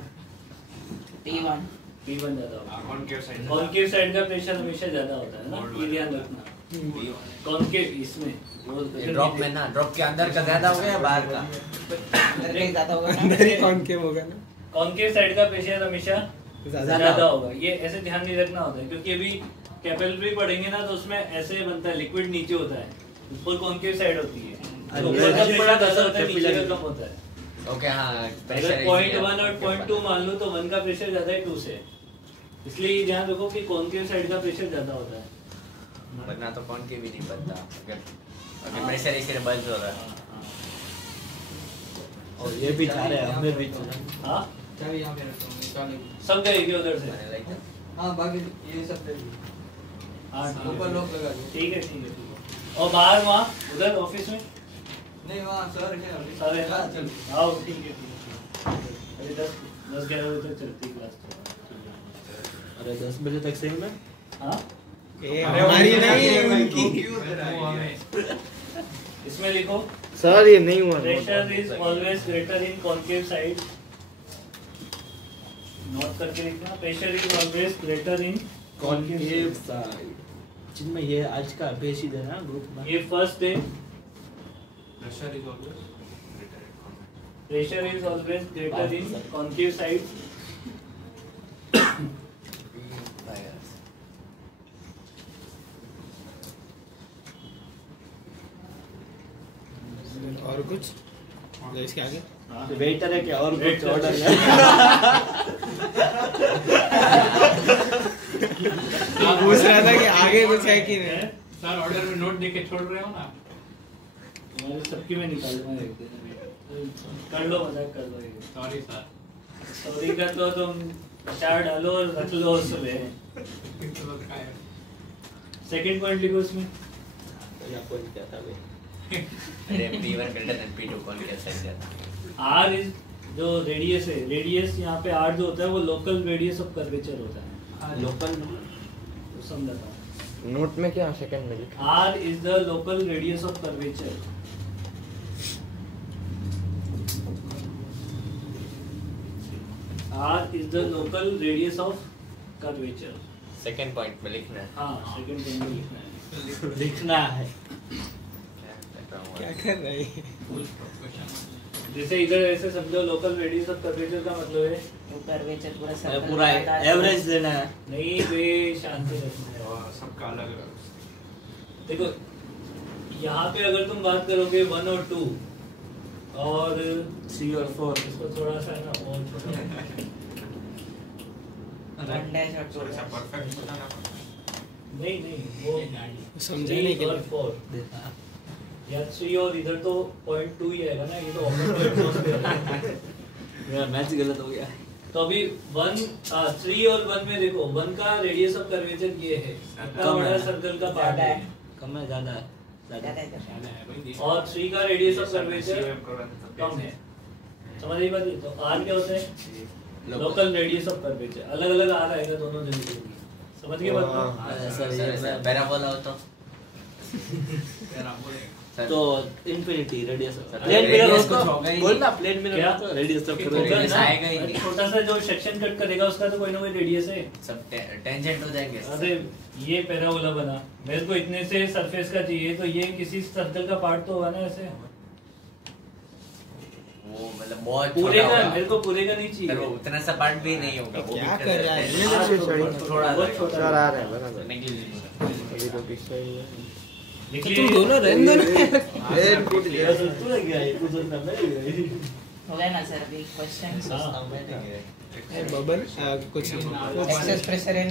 P1 P1 ज्यादा होगा। कॉनकेव साइड कॉनकेव साइड का प्रेशर हमेशा ज्यादा होता है ना, ये ध्यान रखना। कॉनकेव इसमें ये ड्रॉप में ना, ड्रॉप के अंदर का ज्यादा हो गया या बाहर का? अंदर का ही ज्यादा होगा ना। अंदर ही कौन के होगा ना कॉनकेव साइड का प्रेशर हमेशा ज्यादा ज्यादा होगा। ये ऐसे ध्यान नहीं रखना होता है, क्योंकि अभी कैपिलरी पढ़ेंगे ना, तो उसमें ऐसे बनता है, लिक्विड नीचे होता है, ऊपर कॉनकेव साइड होती है, तो ऊपर का प्रेशर ज्यादा होता है, नीचे का कम होता है। ओके हाँ, अगर 0.1 और 0.2 मान लो तो 1 का प्रेशर ज्यादा है 2 से, इसलिए ये ध्यान रखो कि कॉनकेव साइड का प्रेशर ज्यादा होता है। वरना तो कॉनकेव भी नहीं बनता। अगर प्रेशर इसलिए बंद हो रहा है। और ये भी जा रहे हैं, हमें भी हाँ चाबी यहाँ पे रखता हूँ, निकालने को। सब गए क्या उधर से? मैंने लाइक हाँ बाकी ये सब ले लो। हाँ ऊपर लॉक लगा दो। ठीक है ठीक है। और बाहर वहाँ उधर ऑफिस में नहीं वहाँ सर क्या सारे हाँ चल आओ, ठीक है ठीक है। अरे 10-11 बजे तक चलती क्लास तो। अरे 10 बजे तक सेम है। हाँ ए हमारी नहीं उनकी इसमें लिखो सर ये नहीं हुआ। Pressure is always greater in concave side. नोट करके लिखना, pressure is always greater in concave side. Chinmay ये आज का पेश ही देना ग्रुप में। ये first day pressure is always pressure is always greater in concave side. और कुछ इसके आगे वेटर है क्या और कुछ ऑर्डर है? पूछ रहा था कि आगे कुछ है कि नहीं। सर ऑर्डर में नोट देके छोड़ रहे हो ना। तुम्हारे सबकी में निकाल दूंगा एक दिन में। कर लो, मजाक कर लो। Sorry sir. सॉरी कर दो, तुम 4 डालो और रख लो उसमें। सेकंड पॉइंट लिखो उसमें। या पॉइंट क्या था भाई? अरे P1 greater than P2 concave side जाता। आर इज जो रेडियस है, रेडियस यहाँ पे आर जो होता है वो लोकल रेडियस ऑफ कर्वेचर होता है। लोकल समझाता हूँ। नोट में क्या सेकंड में लिखा? R is the local radius of curvature. R is the local radius of curvature. Second point में लिखना है। हाँ, सेकंड पॉइंट में लिखना है। लिखना है। क्या कर रहे हैं जैसे इधर ऐसे समझो, लोकल रेडियस ऑफ कर्वेचर का मतलब है वो कर्वेचर पूरा ये सर्कल पूरा एवरेज देना है। नहीं बे, शांति रखना है। सबका अलग अलग। देखो यहाँ पे अगर तुम बात करोगे 1 और 2 और 3 और 4 इसको थोड़ा सा ना और छोटा 1 डैश और 2 डैश। परफेक्ट बताना। नहीं नहीं, वो समझाने के 3 और लिए 4 या 3 और इधर तो 0.2 ही आएगा ना, ये तो ऑपोजिट। मेरा मैच गलत हो गया। तो अभी 3 और 1 में देखो, 1 का रेडियस ऑफ कर्वेचर ये है, इतना कम बड़ा है। सर्कल का पार्ट ज्यादा है, है। कम है ज्यादा है? ज्यादा है इधर। और 3 का रेडियस ऑफ कर्वेचर कम है। समझ रही बात? तो R क्या होता है? Local radius of curvature. अलग अलग R आएगा दोनों जगह पे। समझ गए बात? सर ये पैराबोला हो तो infinity radius sir, plane radius mirror कुछ होगा ही बोल नहीं। ना, प्लेन मिरर क्या? तो रेडियस तो कि पूरा होगा radius ना, आएगा ही नहीं। छोटा सा जो सेक्शन कट करेगा उसका तो कोई ना कोई रेडियस है। सब टेंजेंट हो जाएंगे। अरे ये पैराबोला बना, मेरे को इतने से सरफेस का चाहिए, तो ये किसी सर्कल का पार्ट तो होगा ना ऐसे। वो मतलब बहुत पूरे छोटा का होगा। मेरे को पूरे का नहीं सर वो चाहिए। उतना सा पार्ट भी नहीं होगा। वो क्या भी कर रहा है? थोड़ा बहुत छोटा सर आ रहे हैं बराबर। अभी तो पिक्चर ही है। लिख तुम लिए? दोनों रहने दो ना। ए टूट गया। तू लग गया ये कुछ ना मैं हो गया ना सर अभी क्वेश्चन। बबल कुछ excess pressure in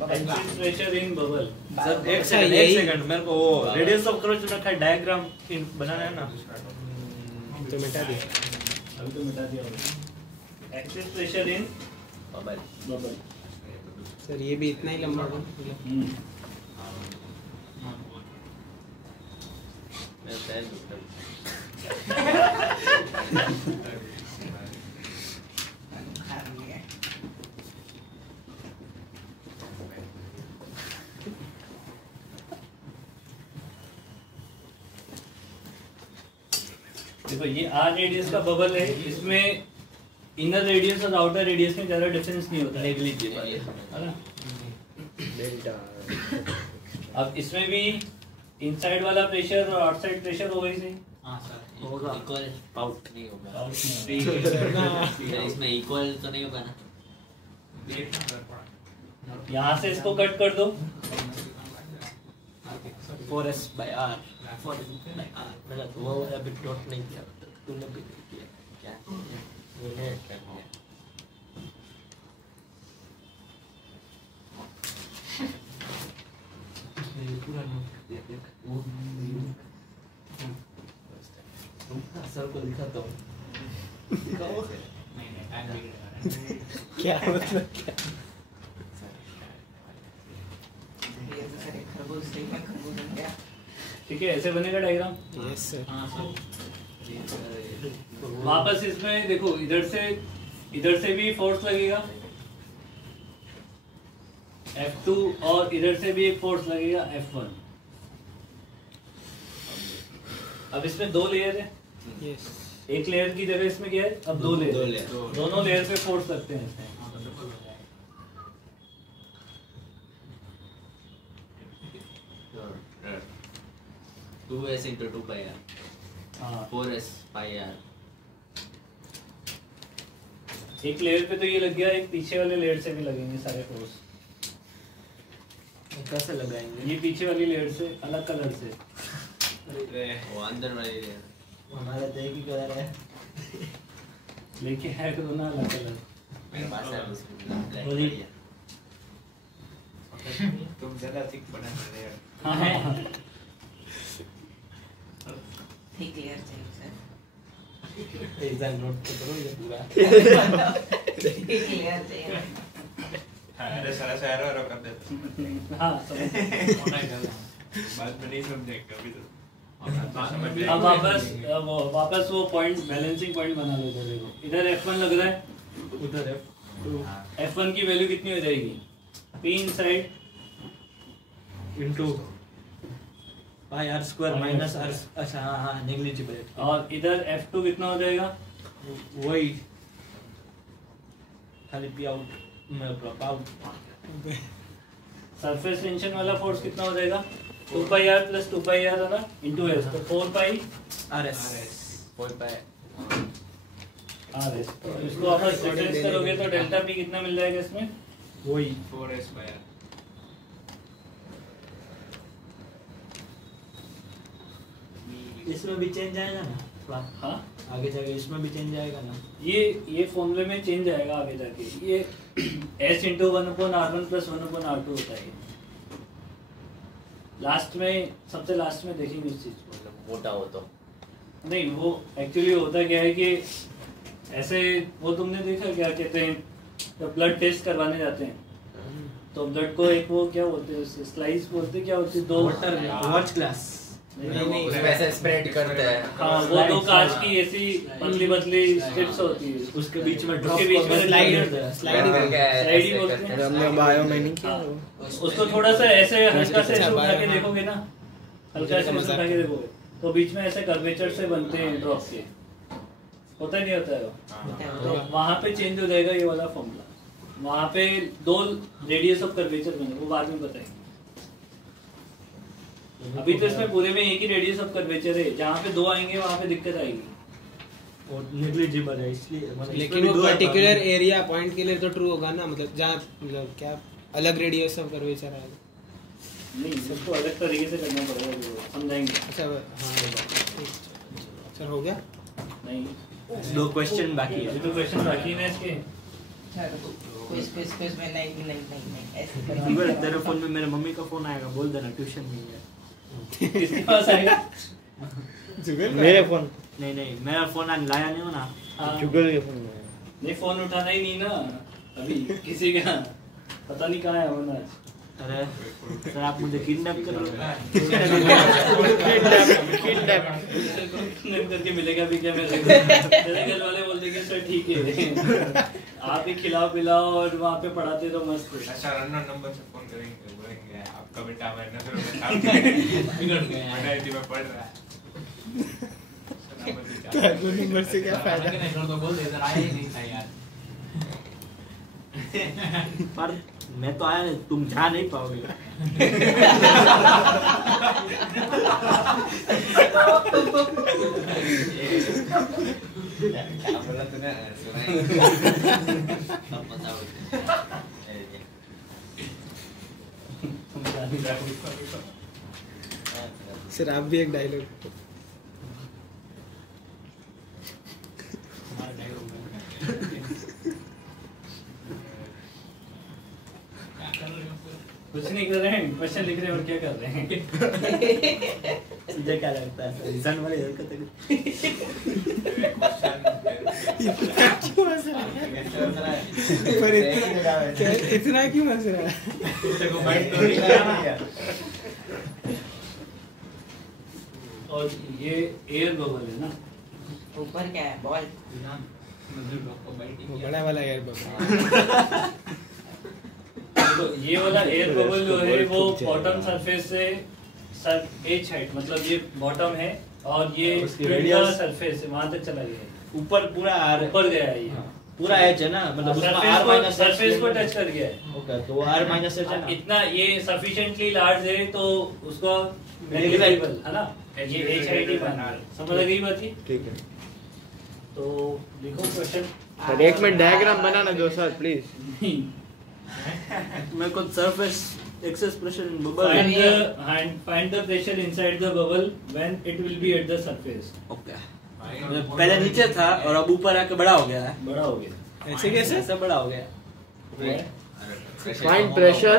bubble pressure in bubble. Sir एक अच्छा, सेकंड यही- मेरे को वो रेडियस ऑफ कर्वेचर रखा है, डायग्राम बनाना है ना। तो मिटा दे। अभी तो मिटा दिया होगा। Excess pressure in bubble. Bubble. Sir ये भी इतना ही लंबा होगा। देखो ये आर रेडियस का बबल है, इसमें इनर रेडियस और आउटर रेडियस में ज्यादा डिफरेंस नहीं होता है, नेग्लिजिबल है ना। डेल्टा अब इसमें भी इनसाइड वाला प्रेशर और आउटसाइड प्रेशर होगा ही सही। हाँ सर होगा। इक्वल पाउट नहीं होगा Out नहीं होगा। इसमें इक्वल तो नहीं होगा ना यहाँ से इसको कट कर दो, 4s by r 4s by r मैंने तो वो अभी डॉट नहीं किया, तुमने भी नहीं किया क्या मैंने कर दिया। ये पूरा नोट कर दिया देख वो सर को दिखाता हूँ दिखाओ क्या मतलब क्या? ये तो सर एक खरगोश सही में खरगोश बन गया। ठीक है, ऐसे बनेगा डायग्राम। Yes sir. हाँ सर वापस इसमें देखो, इधर से भी फोर्स लगेगा F2 और इधर से भी एक फोर्स लगेगा F1। अब इसमें दो लेयर है, यस एक लेयर की जगह इसमें क्या है, अब दो लेयर, दो लेयर। दोनों लेयर पे फोर्स लगते हैं इसमें। 2s into 2 by r हाँ, 4s by r एक लेयर पे तो ये लग गया, एक पीछे वाले लेयर से भी लगेंगे सारे फोर्स। कैसे लगाएंगे? ये पीछे वाली लेयर से अलग कलर से, वो अंदर वाली layer। हमारा तो एक ही कलर है। लेके है करो ना अलग कलर। मेरे पास है उसमें black वही। बढ़िया। तुम ज्यादा थिक बना रहे हो। हाँ हाँ हाँ। ठीक क्लियर चाहिए सर। एग्जाम नोट तो करो ये पूरा। ठीक क्लियर चाहिए। अरे सारा से एरर कर देते। हाँ समझ। बाद में नहीं समझेंगे कभी तो। अब वापस वो पॉइंट, बैलेंसिंग पॉइंट बना लेते हैं। देखो इधर F1 लग रहा है, उधर है F1 की वैल्यू कितनी हो जाएगी, P इनसाइड इनटू पाई r स्क्वायर माइनस r। अच्छा हाँ हाँ नेग्लिजिबल। और इधर F2 कितना हो जाएगा, वही खाली पी आउट मैं आउट। सरफेस टेंशन वाला फोर्स कितना हो जाएगा, 2 पाई r प्लस 2 पाई r है ना इंटू s, तो 4 पाई rs 4 पाई rs। तो इसको वापस डिफरेंस करोगे तो डेल्टा p कितना मिल जाएगा इसमें, वही 4s by r। इसमें भी चेंज आएगा ना थोड़ा हाँ आगे जाके इसमें भी चेंज आएगा ना। ये फॉर्मूले में चेंज आएगा आगे जाके, ये s into 1/r1 plus 1/r2 होता है। लास्ट में, सबसे लास्ट में देखेंगे इस चीज को। मतलब मोटा हो तो नहीं, वो एक्चुअली होता क्या है कि ऐसे, वो तुमने देखा क्या कहते हैं, जब ब्लड टेस्ट करवाने जाते हैं तो ब्लड को एक वो क्या बोलते हैं, उसे स्लाइस बोलते हैं, क्या होती है, दो वाटर वॉच ग्लास नहीं, उसमें ऐसे स्प्रेड करते हैं। हाँ वो दो कांच की ऐसी पतली पतली स्ट्रिप्स होती है, उसके बीच में उसके बीच में स्लाइड स्लाइड ही बोलते हैं। हमने बायो में नहीं किया हाँ, वो। उसको थोड़ा सा ऐसे हल्का से अच्छा, उठा के बायो, देखोगे ना, हल्का से उठा के देखोगे तो बीच में ऐसे कर्वेचर से बनते हैं ड्रॉप के, होता ही नहीं होता है वो। तो वहाँ पे चेंज हो जाएगा ये वाला फॉर्मूला, वहाँ पे दो रेडियस ऑफ कर्वेचर बने, वो बाद में बताएंगे। अभी तो इसमें पूरे में एक ही रेडियस ऑफ कर्वेचर है, जहाँ पे दो आएंगे वहाँ पे दिक्कत आएगी। और नेग्लिजिबल है इसलिए मतलब लेकिन वो पर्टिकुलर एरिया पॉइंट के लिए तो ट्रू होगा ना, मतलब जहाँ मतलब क्या अलग रेडियस ऑफ कर्वेचर आएगा। नहीं, सबको अलग तरीके से करना पड़ेगा, जो समझाएंगे। अच्छा हाँ सर हो गया। नहीं, दो क्वेश्चन बाकी अभी है। तो क्वेश्चन बाकी है ना इसके। क्विज में नहीं ऐसे इधर तेरे फोन में मेरे मम्मी का फोन आएगा, बोल देना ट्यूशन नहीं है। किसके पास आएगा? मेरे फोन नहीं मेरा फोन आज लाया नहीं हो ना। हाँ। जुगल के फोन में नहीं, फोन उठाना ही नहीं ना अभी किसी का, पता नहीं कहाँ है वो आज। अरे सर आप मुझे किडनैप कर रहे हो। किडनैप किडनैप करके मिलेगा भी क्या मेरे को? मेरे घर वाले बोलते कि सर ठीक है आप ही खिलाओ पिलाओ और वहाँ पे पढ़ाते तो मस्त है। अच्छा रनर नंबर से फोन करेंगे, बोलेंगे आपका बेटा हमारे नजरों में काम बिगड़ गया है। IIT में पढ़ रहा है। तो अगले नंबर से क्या फायदा? नहीं तो बोल दे, इधर आया ही नहीं था यार। पर मैं तो आया नहीं, तुम जा नहीं पाओगे। क्या बोला तूने? सुना ही नहीं। अब बताओ। सर आप भी एक डायलॉग। कुछ नहीं कर रहे हैं, क्वेश्चन लिख रहे हैं और क्या कर रहे हैं? तुझे क्या लगता है इंसान वाली हरकत है? क्यों हंस रहा है? पर इतना क्यों हंस रहा है? और ये एयर बबल है ना, ऊपर क्या है? बॉल। वो बड़ा वाला यार बाबा। तो ये वाला एयर बबल जो है वो बॉटम सरफेस से सर एज हाइट, मतलब ये बॉटम है और ये उसकी ट्विन का radius- सरफेस है, वहां तक चला गया है, ऊपर पूरा आर ऊपर गया है ये पूरा एच है ना, मतलब उसमें आर माइनस सरफेस को टच कर गया है। ओके, तो वो आर माइनस एच है ना। इतना ये सफिशिएंटली लार्ज है तो उसको नेग्लिजिबल है ना, ये एज हाइट ही मानना है। समझ आ गई बात ये? ठीक है तो लिखो क्वेश्चन। सर एक मिनट डायग्राम बनाना दो सर प्लीज। मेरे को surface excess pressure in bubble. find the pressure inside the bubble when it will be at the surface। Okay, पहले नीचे था और अब ऊपर आके बड़ा हो गया है। बड़ा हो गया। ऐसे कैसे? ऐसा बड़ा हो गया। Find pressure.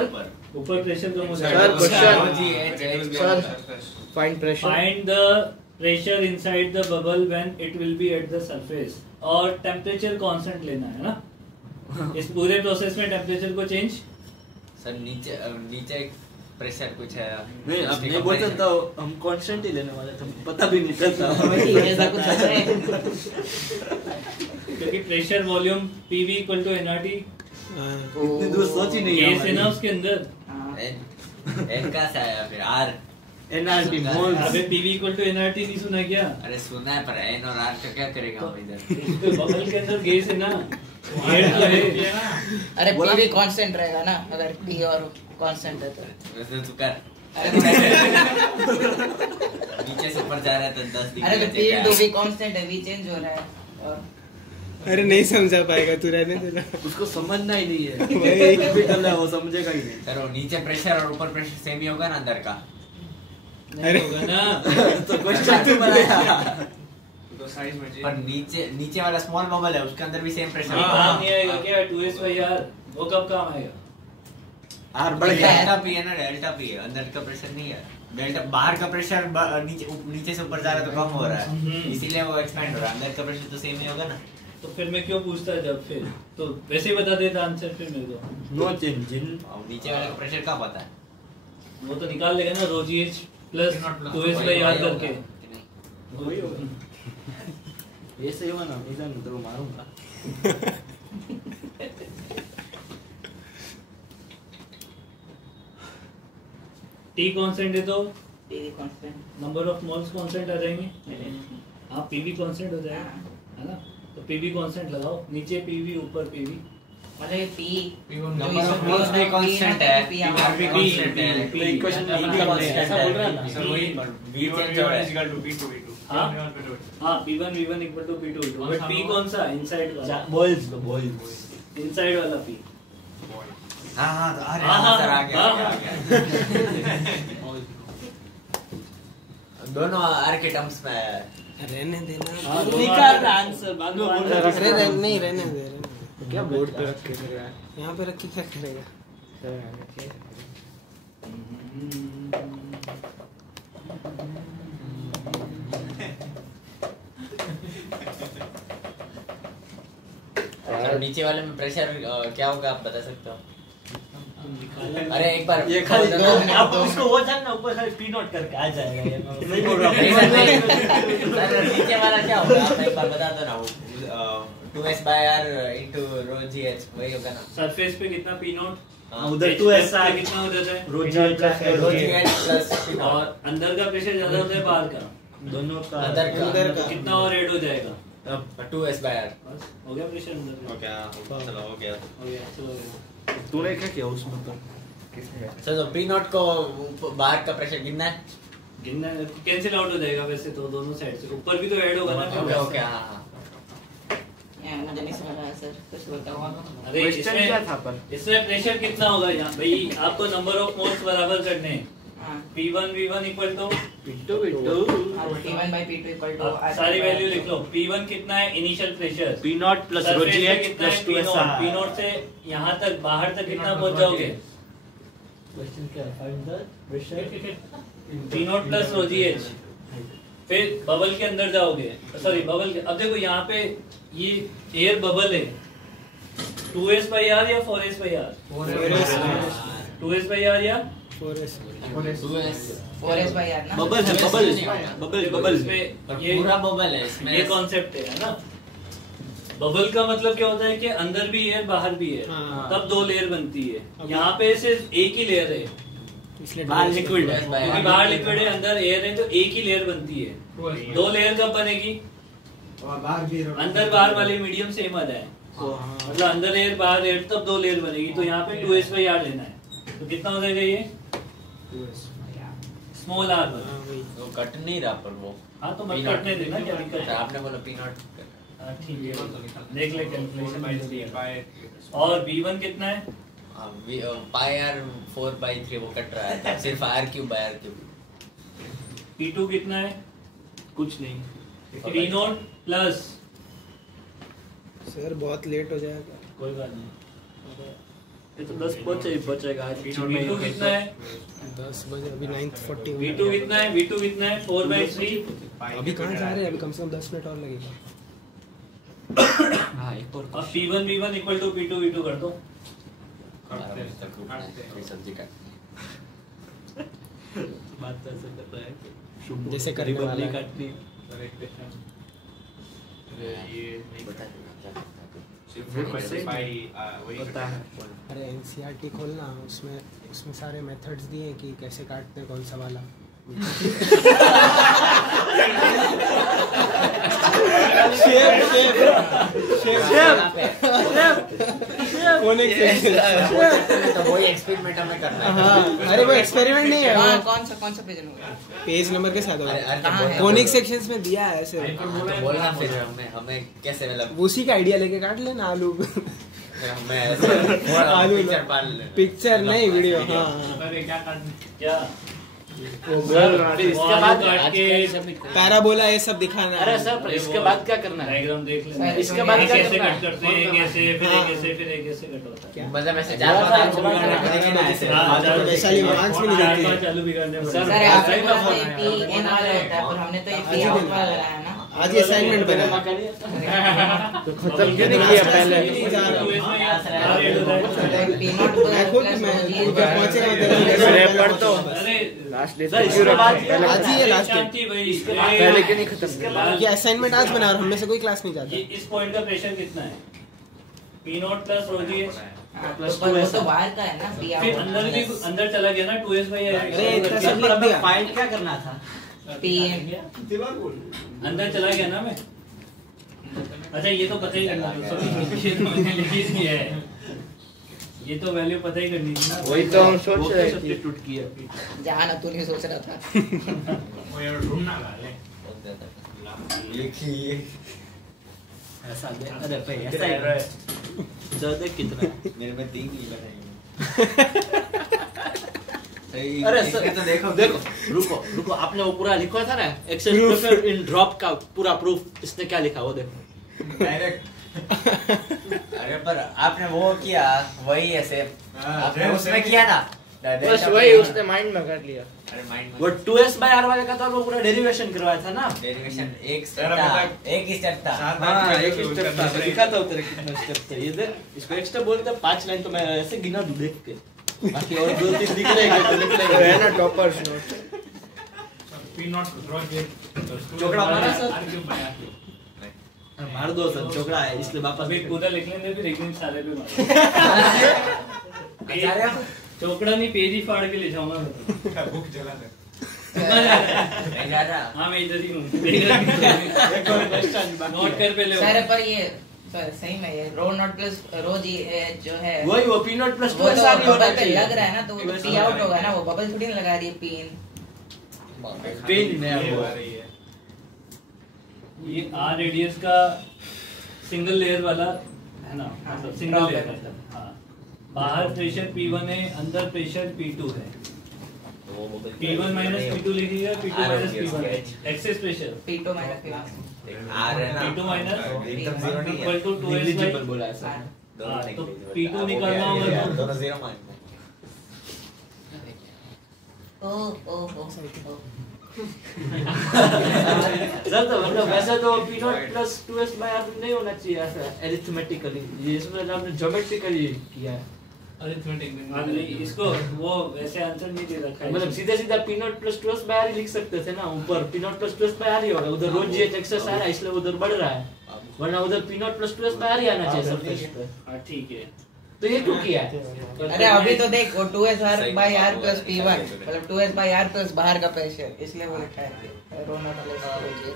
ऊपर प्रेशर कम हो सर जाएगा। Question sir find pressure. Find the pressure inside the bubble when it will be at the surface। और टेम्परेचर कांस्टेंट लेना है ना। इस पूरे प्रोसेस में टेम्परेचर को चेंज सर नीचे प्रेशर कुछ है नहीं, अब नहीं बोल सकता, हम कांस्टेंट ही लेने वाले थे, पता भी नहीं चलता। ऐसा कुछ है? क्योंकि pressure volume PV equal to nRT हाँ। इतनी दूर सोच ही नहीं केस है ना उसके अंदर। एन का से आया फिर आर एनआरटी मोल्स। अबे PV इक्वल टू nRT नहीं सुना क्या? अरे सुना है पर एन और आर का क्या करेगा हम इधर बबल के अंदर गैस है ना, हेड तो है। अरे P भी कांस्टेंट रहेगा ना, अगर P और कांस्टेंट है तो। वैसे तू कर नीचे से ऊपर जा रहा है तो 10 डिग्री अरे तो P तो भी कांस्टेंट है, V चेंज हो रहा है और अरे नहीं समझा पाएगा तू, रहने दे ना। उसको समझना ही नहीं है। वही। कैपिटल है, वो समझेगा ही नहीं। सर वो नीचे प्रेशर और ऊपर प्रेशर सेम ही होगा ना अंदर का नहीं होगा ना। तो क्वेश्चन क्यों बनाया? तो साइज में पर नीचे वाला स्मॉल बबल है उसके अंदर भी सेम प्रेशर काम नहीं आएगा क्या 2s/r? वो कब काम आएगा? आर बढ़ गया। डेल्टा पी है ना, डेल्टा पी है, अंदर का प्रेशर नहीं है। डेल्टा बाहर का प्रेशर नीचे से ऊपर जा रहा है तो कम हो रहा है, इसीलिए वो एक्सपेंड हो रहा है। अंदर का प्रेशर तो सेम ही होगा ना। तो फिर मैं क्यों पूछता जब फिर तो वैसे ही बता देता आंसर फिर मेरे को। नो चेंज इन और नीचे वाले का प्रेशर क्या पता है? वो तो निकाल लेगा ना ρgh प्लस 2s/r करके। वही होगा। ऐसे ही होगा ना, ऐसा नहीं तो मारूंगा। T कांस्टेंट है तो P भी constant. Number of moles constant आ जाएंगे। हाँ PV कांस्टेंट हो जाएगा है ना, तो PV कांस्टेंट लगाओ, नीचे PV ऊपर PV। मतलब P नंबर ऑफ मोल्स भी कांस्टेंट है, P आर भी कांस्टेंट है। तो इक्वेशन में अपना ऐसा बोल रहा है ना। सर वही V चेंज हो रहा है। P2V2 हाँ P1 V1 equal to P2 but P कौन सा इनसाइड वाला? बॉयज इनसाइड वाला P। हाँ तो अरे हाँ, सर आ गया हाँ, आ गया दोनों आर के टर्म्स में है। रहने देना। निकाल आंसर बाद में बोल रहा है। नहीं रहने दे। क्या बोर्ड पे रख के कर रहा है? यहाँ पे रख के क्या करेगा? तो नीचे वाले में प्रेशर क्या होगा आप बता सकते हो? अरे एक बार ये खाली आप उसको वो जानना ऊपर खाली पी नोट करके आ जाएगा ये नहीं बोल रहा नहीं, सर, नहीं। सर, नीचे वाला क्या होगा आप एक बार बता दो ना वो 2s/r into rho gh वही होगा ना सरफेस पे कितना पी नोट हाँ, उधर 2 ऐसा पे कितना हो जाता है रोजी का rho gh plus p naught। और अंदर का प्रेशर ज्यादा होता है बाहर का दोनों का अंदर का कितना और ऐड हो जाएगा 2s/r बस हो गया प्रेशर अंदर का। हो गया चलो हो गया हो गया चलो तूने क्या किया उसमें तो सर तो p naught को बाहर का प्रेशर गिनना है गिनना कैंसिल आउट हो जाएगा वैसे तो दोनों साइड से ऊपर भी तो ऐड होगा ना ओके ओके हाँ यार मुझे नहीं समझ आया सर कुछ बताओ अरे क्वेश्चन क्या था पर इसमें प्रेशर कितना होगा यहाँ भाई आपको नंबर ऑफ मोल्स बराबर करने हैं हां P1 V1 equal to P two P two P1/P2 equal to सारी वैल्यू लिख लो P1 कितना है initial pressure P not plus rho g कितना है प्लस 2 ऐसा P नोट से यहाँ तक बाहर तक कितना पहुंच जाओगे क्वेश्चन क्या है find the pressure P note plus रोजी एच फिर बबल के अंदर जाओगे सॉरी बबल के अब देखो यहाँ पे ये एयर बबल है 2s/r या 4s/r 2s/r या 4s 4s/r ना बबल है बबल बबल बबल इसमें ये पूरा बबल है इसमें ये कॉन्सेप्ट है ना बबल का मतलब क्या होता है कि अंदर भी एयर बाहर भी है हाँ। तब दो लेयर बनती है यहाँ पे सिर्फ एक ही लेयर है इसलिए बाहर लिक्विड है क्योंकि बाहर लिक्विड है अंदर एयर है तो एक ही लेयर बनती है दो लेयर कब बनेगी अंदर बाहर वाले मीडियम सेम आ जाए मतलब अंदर एयर बाहर एयर तब दो लेयर बनेगी तो यहाँ पे 2s/r लेना है तो कितना हो जाएगा ये स्मॉल r बना वो कट नहीं रहा पर वो हाँ तो मत P naught। कटने देना क्या दिक्कत है आपने बोला p naught हाँ, ठीक है देख ले कैलकुलेशन और V1 कितना है pi r 4/3 वो कट रहा है सिर्फ r3/r3 P2 कितना है कुछ नहीं P नोट प्लस सर बहुत लेट हो जाएगा कोई बात नहीं ये तो 10 बचेगा आज V2 कितना है 10 बजे अभी 9:40 V2 कितना है V2 कितना है 4/3 अभी कहाँ जा रहे हैं अभी कम से कम 10 मिनट और लगेगा हां एक और अब P1 V1 equal to P2 V2 कर दो 12 बजे तक रुकना है सब्जी काटनी बात तो ऐसे कर रहा है कि शुभ जैसे करने वाला है। काटनी पता है अरे एनसीईआरटी खोलना उसमें उसमें सारे मेथड्स दिए हैं कि कैसे काटते हैं कौन सा वाला तो वही एक्सपेरिमेंट हमें करना है हाँ अरे वो एक्सपेरिमेंट नहीं है हां वो कौन सा पेज होगा पेज नंबर के साथ अरे, होगा कहाँ है? कोनिक सेक्शंस में दिया है ऐसे तो बोलना फिर हमें कैसे मतलब उसी का आइडिया लेके काट लेना आलू फिर हमें ऐसे आलू पिक्चर पाल लेना पिक्चर नहीं वीडियो हाँ क्या वो बोल रहा है इसके बाद काट के पैराबोला ये सब दिखाना अरे सर इसके बाद क्या करना है डायग्राम देख लेना इसके बाद क्या कैसे करना है? कट करते हैं कैसे फिर एक ऐसे फिर एक ऐसे कट होता है क्या? मतलब ऐसे चार पांच देखे ना ऐसे हाँ, चार- वैशाली वहांस में नहीं चार देती है। पांच चालू बिगाड़ने सर, पड़ते सर हैं। आपने सही बोला बात था है। ये P वाला होता है पर हमने तो ये आज P ही आउट दिन। वाला लगाया ना आज ये असाइनमेंट बना तो खत्म क्यों नहीं किया पहले मैं खुद मैं जब पहुंचेगा अरे पढ़ तो अरे लास्ट डे सर इसके बाद पहले आज ही है लास्ट डे शांति भाई पहले क्यों नहीं खत्म किया ये असाइनमेंट आज बना और हम में से कोई क्लास नहीं ये जाता इस पॉइंट का प्रेशर कितना है P नोट प्लस रोजी प्लस पर 2 वो ऐसा तो बाहर का है ना P फिर आउट अंदर भी अंदर चला गया ना 2s/r अरे इतना सब लिख दिया फाइंड क्या करना था P अंदर चला गया ना मैं अच्छा ये तो पता ही करना था ये तो मैंने लिखी ही है ये तो वैल्यू पता ही करनी थी ना वही तो हम सोच रहे थे सब्स्टिट्यूट किया जहां ना तू नहीं सोच रहा था लिखिए ऐसा दे अरे भाई ऐसा ही है जो देख कितना मेरे में 3 ही बनाएंगे अरे इसमें सर तो देखो देखो रुको आपने वो पूरा लिखा था ना एक्सेस प्रेशर इन ड्रॉप का पूरा प्रूफ इसने क्या लिखा वो देखो डायरेक्ट अरे पर आपने वो किया वही ऐसे आपने उसमें किया ना बस वही उसने माइंड में कर लिया अरे माइंड वो 2s/r वाले का तो वो पूरा डेरिवेशन करवाया था ना डेरिवेशन एक स्टेप था एक ही स्टेप था हाँ एक ही स्टेप था दिखाता हूँ तेरे कितना स्टेप थे ये देख इसको एक स्टेप बोलते हैं 5 लाइन तो मैं ऐसे गिना दूं देख के बाकी और 2-3 दिख रहे हैं तो निकलेगा। है ना टॉपर्स नोट। चोकड़ा मारा सर? मार दो सर, चोकड़ा है इसलिए वापस अभी पूरा लिख लेंगे फिर एक दिन सारे पे मार चोकड़ा नहीं पेज ही फाड़ के ले जाऊंगा मैं। भूख जला दे। नहीं जा रहा। हाँ मैं इधर ही हूँ। नोट कर पहले। सर पर ये सर सही में ये रो नॉट प्लस रो जी जो है वही वो पी नॉट प्लस वो तो बबल पे लग रहा है ना, तो वो पी आउट होगा ना, वो बबल थोड़ी ना लगा रही है पीन। पेन नया वो ये आर रेडियस का सिंगल लेयर वाला है ना, मतलब सिंगल लेयर है। हाँ, बाहर प्रेशर P1 है, अंदर प्रेशर P2 है। P1 माइनस P2 लिखिएगा, P2 minus P1 excess pressure P2 minus P1 R है ना। P2 माइनस एकदम जीरो नहीं इक्वल है। टू 2s नेग्लिजिबल बोला है सर। दोनों तो negligible। P2 वो निकालना क्या होगा है? तो- दोनों जीरो मान। ओ सर तो मतलब वैसे तो P not plus 2s by r नहीं होना चाहिए ऐसा अरिथमेटिकली, ये इसमें आपने ज्योमेट्रिकली किया है। अरिथमेटिक में हाँ, नहीं इसको वो वैसे आंसर नहीं दे रखा है। मतलब सीधे सीधा P not plus 2s by r लिख सकते थे ना, ऊपर P not plus 2s by r ही होगा, उधर रोज ये एक्सेस आ रहा है इसलिए उधर बढ़ रहा है, वरना उधर P not plus 2s by r ही आना चाहिए सरफेस पे। हाँ ठीक है। तो ये क्यों किया है? अरे अभी तो देख वो 2s r by r plus p1 मतलब 2s by r plus बाहर का प्रेशर, इसलिए वो लिखा है रो नॉट प्लस रो जी।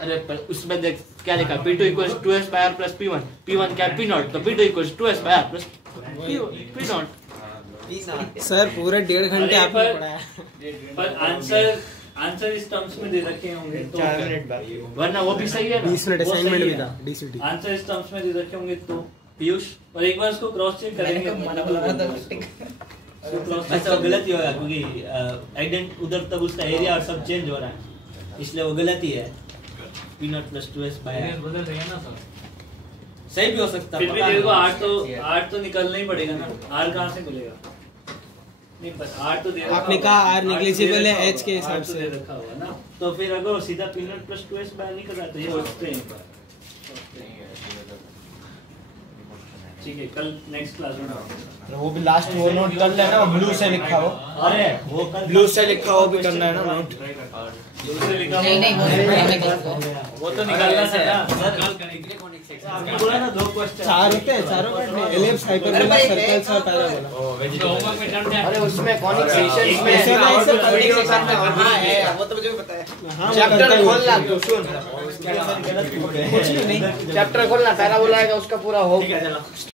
अरे पर उसमें देख क्या लिखा, P2 equals 2s by r plus P1, P1 क्या है P नॉट, तो P2 equals 2s by r plus P not. Sir पूरे 1.5 घंटे आपने पर- पढ़ाया। पर आंसर इस टर्म्स में दे रखे होंगे तो 4 मिनट बाद। वरना वो भी सही है ना। 20 मिनट वो सही असाइनमेंट भी है। था डीसीटी। आंसर इस टर्म्स में दे रखे होंगे तो पीयूष और एक बार इसको क्रॉस चेक मैंने करेंगे। तो मना बोला था ऐसा वो गलती होगा क्योंकि आइडेंट उधर तब उसका एरिया और सब चेंज हो रहा है, इसलिए वो गलती है। P not plus 2s by r बदल रहे हैं ना सर। सही भी हो सकता है। फिर भी तेरे को आठ तो निकलना ही पड़ेगा ना, आर कहाँ से मिलेगा? नहीं पर आर तो दे रखा आपने होगा। कहा R आर तो दे negligible है रखा H के होगा, हिसाब आर तो से। दे रखा होगा ना। तो फिर अगर वो सीधा P not plus 2s bye नहीं कर रहा तो ये सोचते हैं एक बार। ठीक है, कल नेक्स्ट क्लास में वो भी लास्ट वो नोट कर लेना, वो ब्लू से लिखा हो। अरे वो कल ब्लू से लिखा हो भी करना है ना नोट। दूसरे लिखा नहीं नहीं वो वो तो निकालना था ना। आपने बोला ना 2 क्वेश्चन 4 होते हैं, चारों का एलिप्स हाइपरबोला सर्कल्स और पैराबोला। अरे उसमें कॉनिक सेक्शंस में ऐसे ना ऐसे कॉनिक सेक्शन में हाँ है, वो तो मुझे भी पता है। हाँ, चैप्टर वो खोलना तू सुन, गलत चैप्टर खोलना पैराबोला आएगा उसका पूरा हो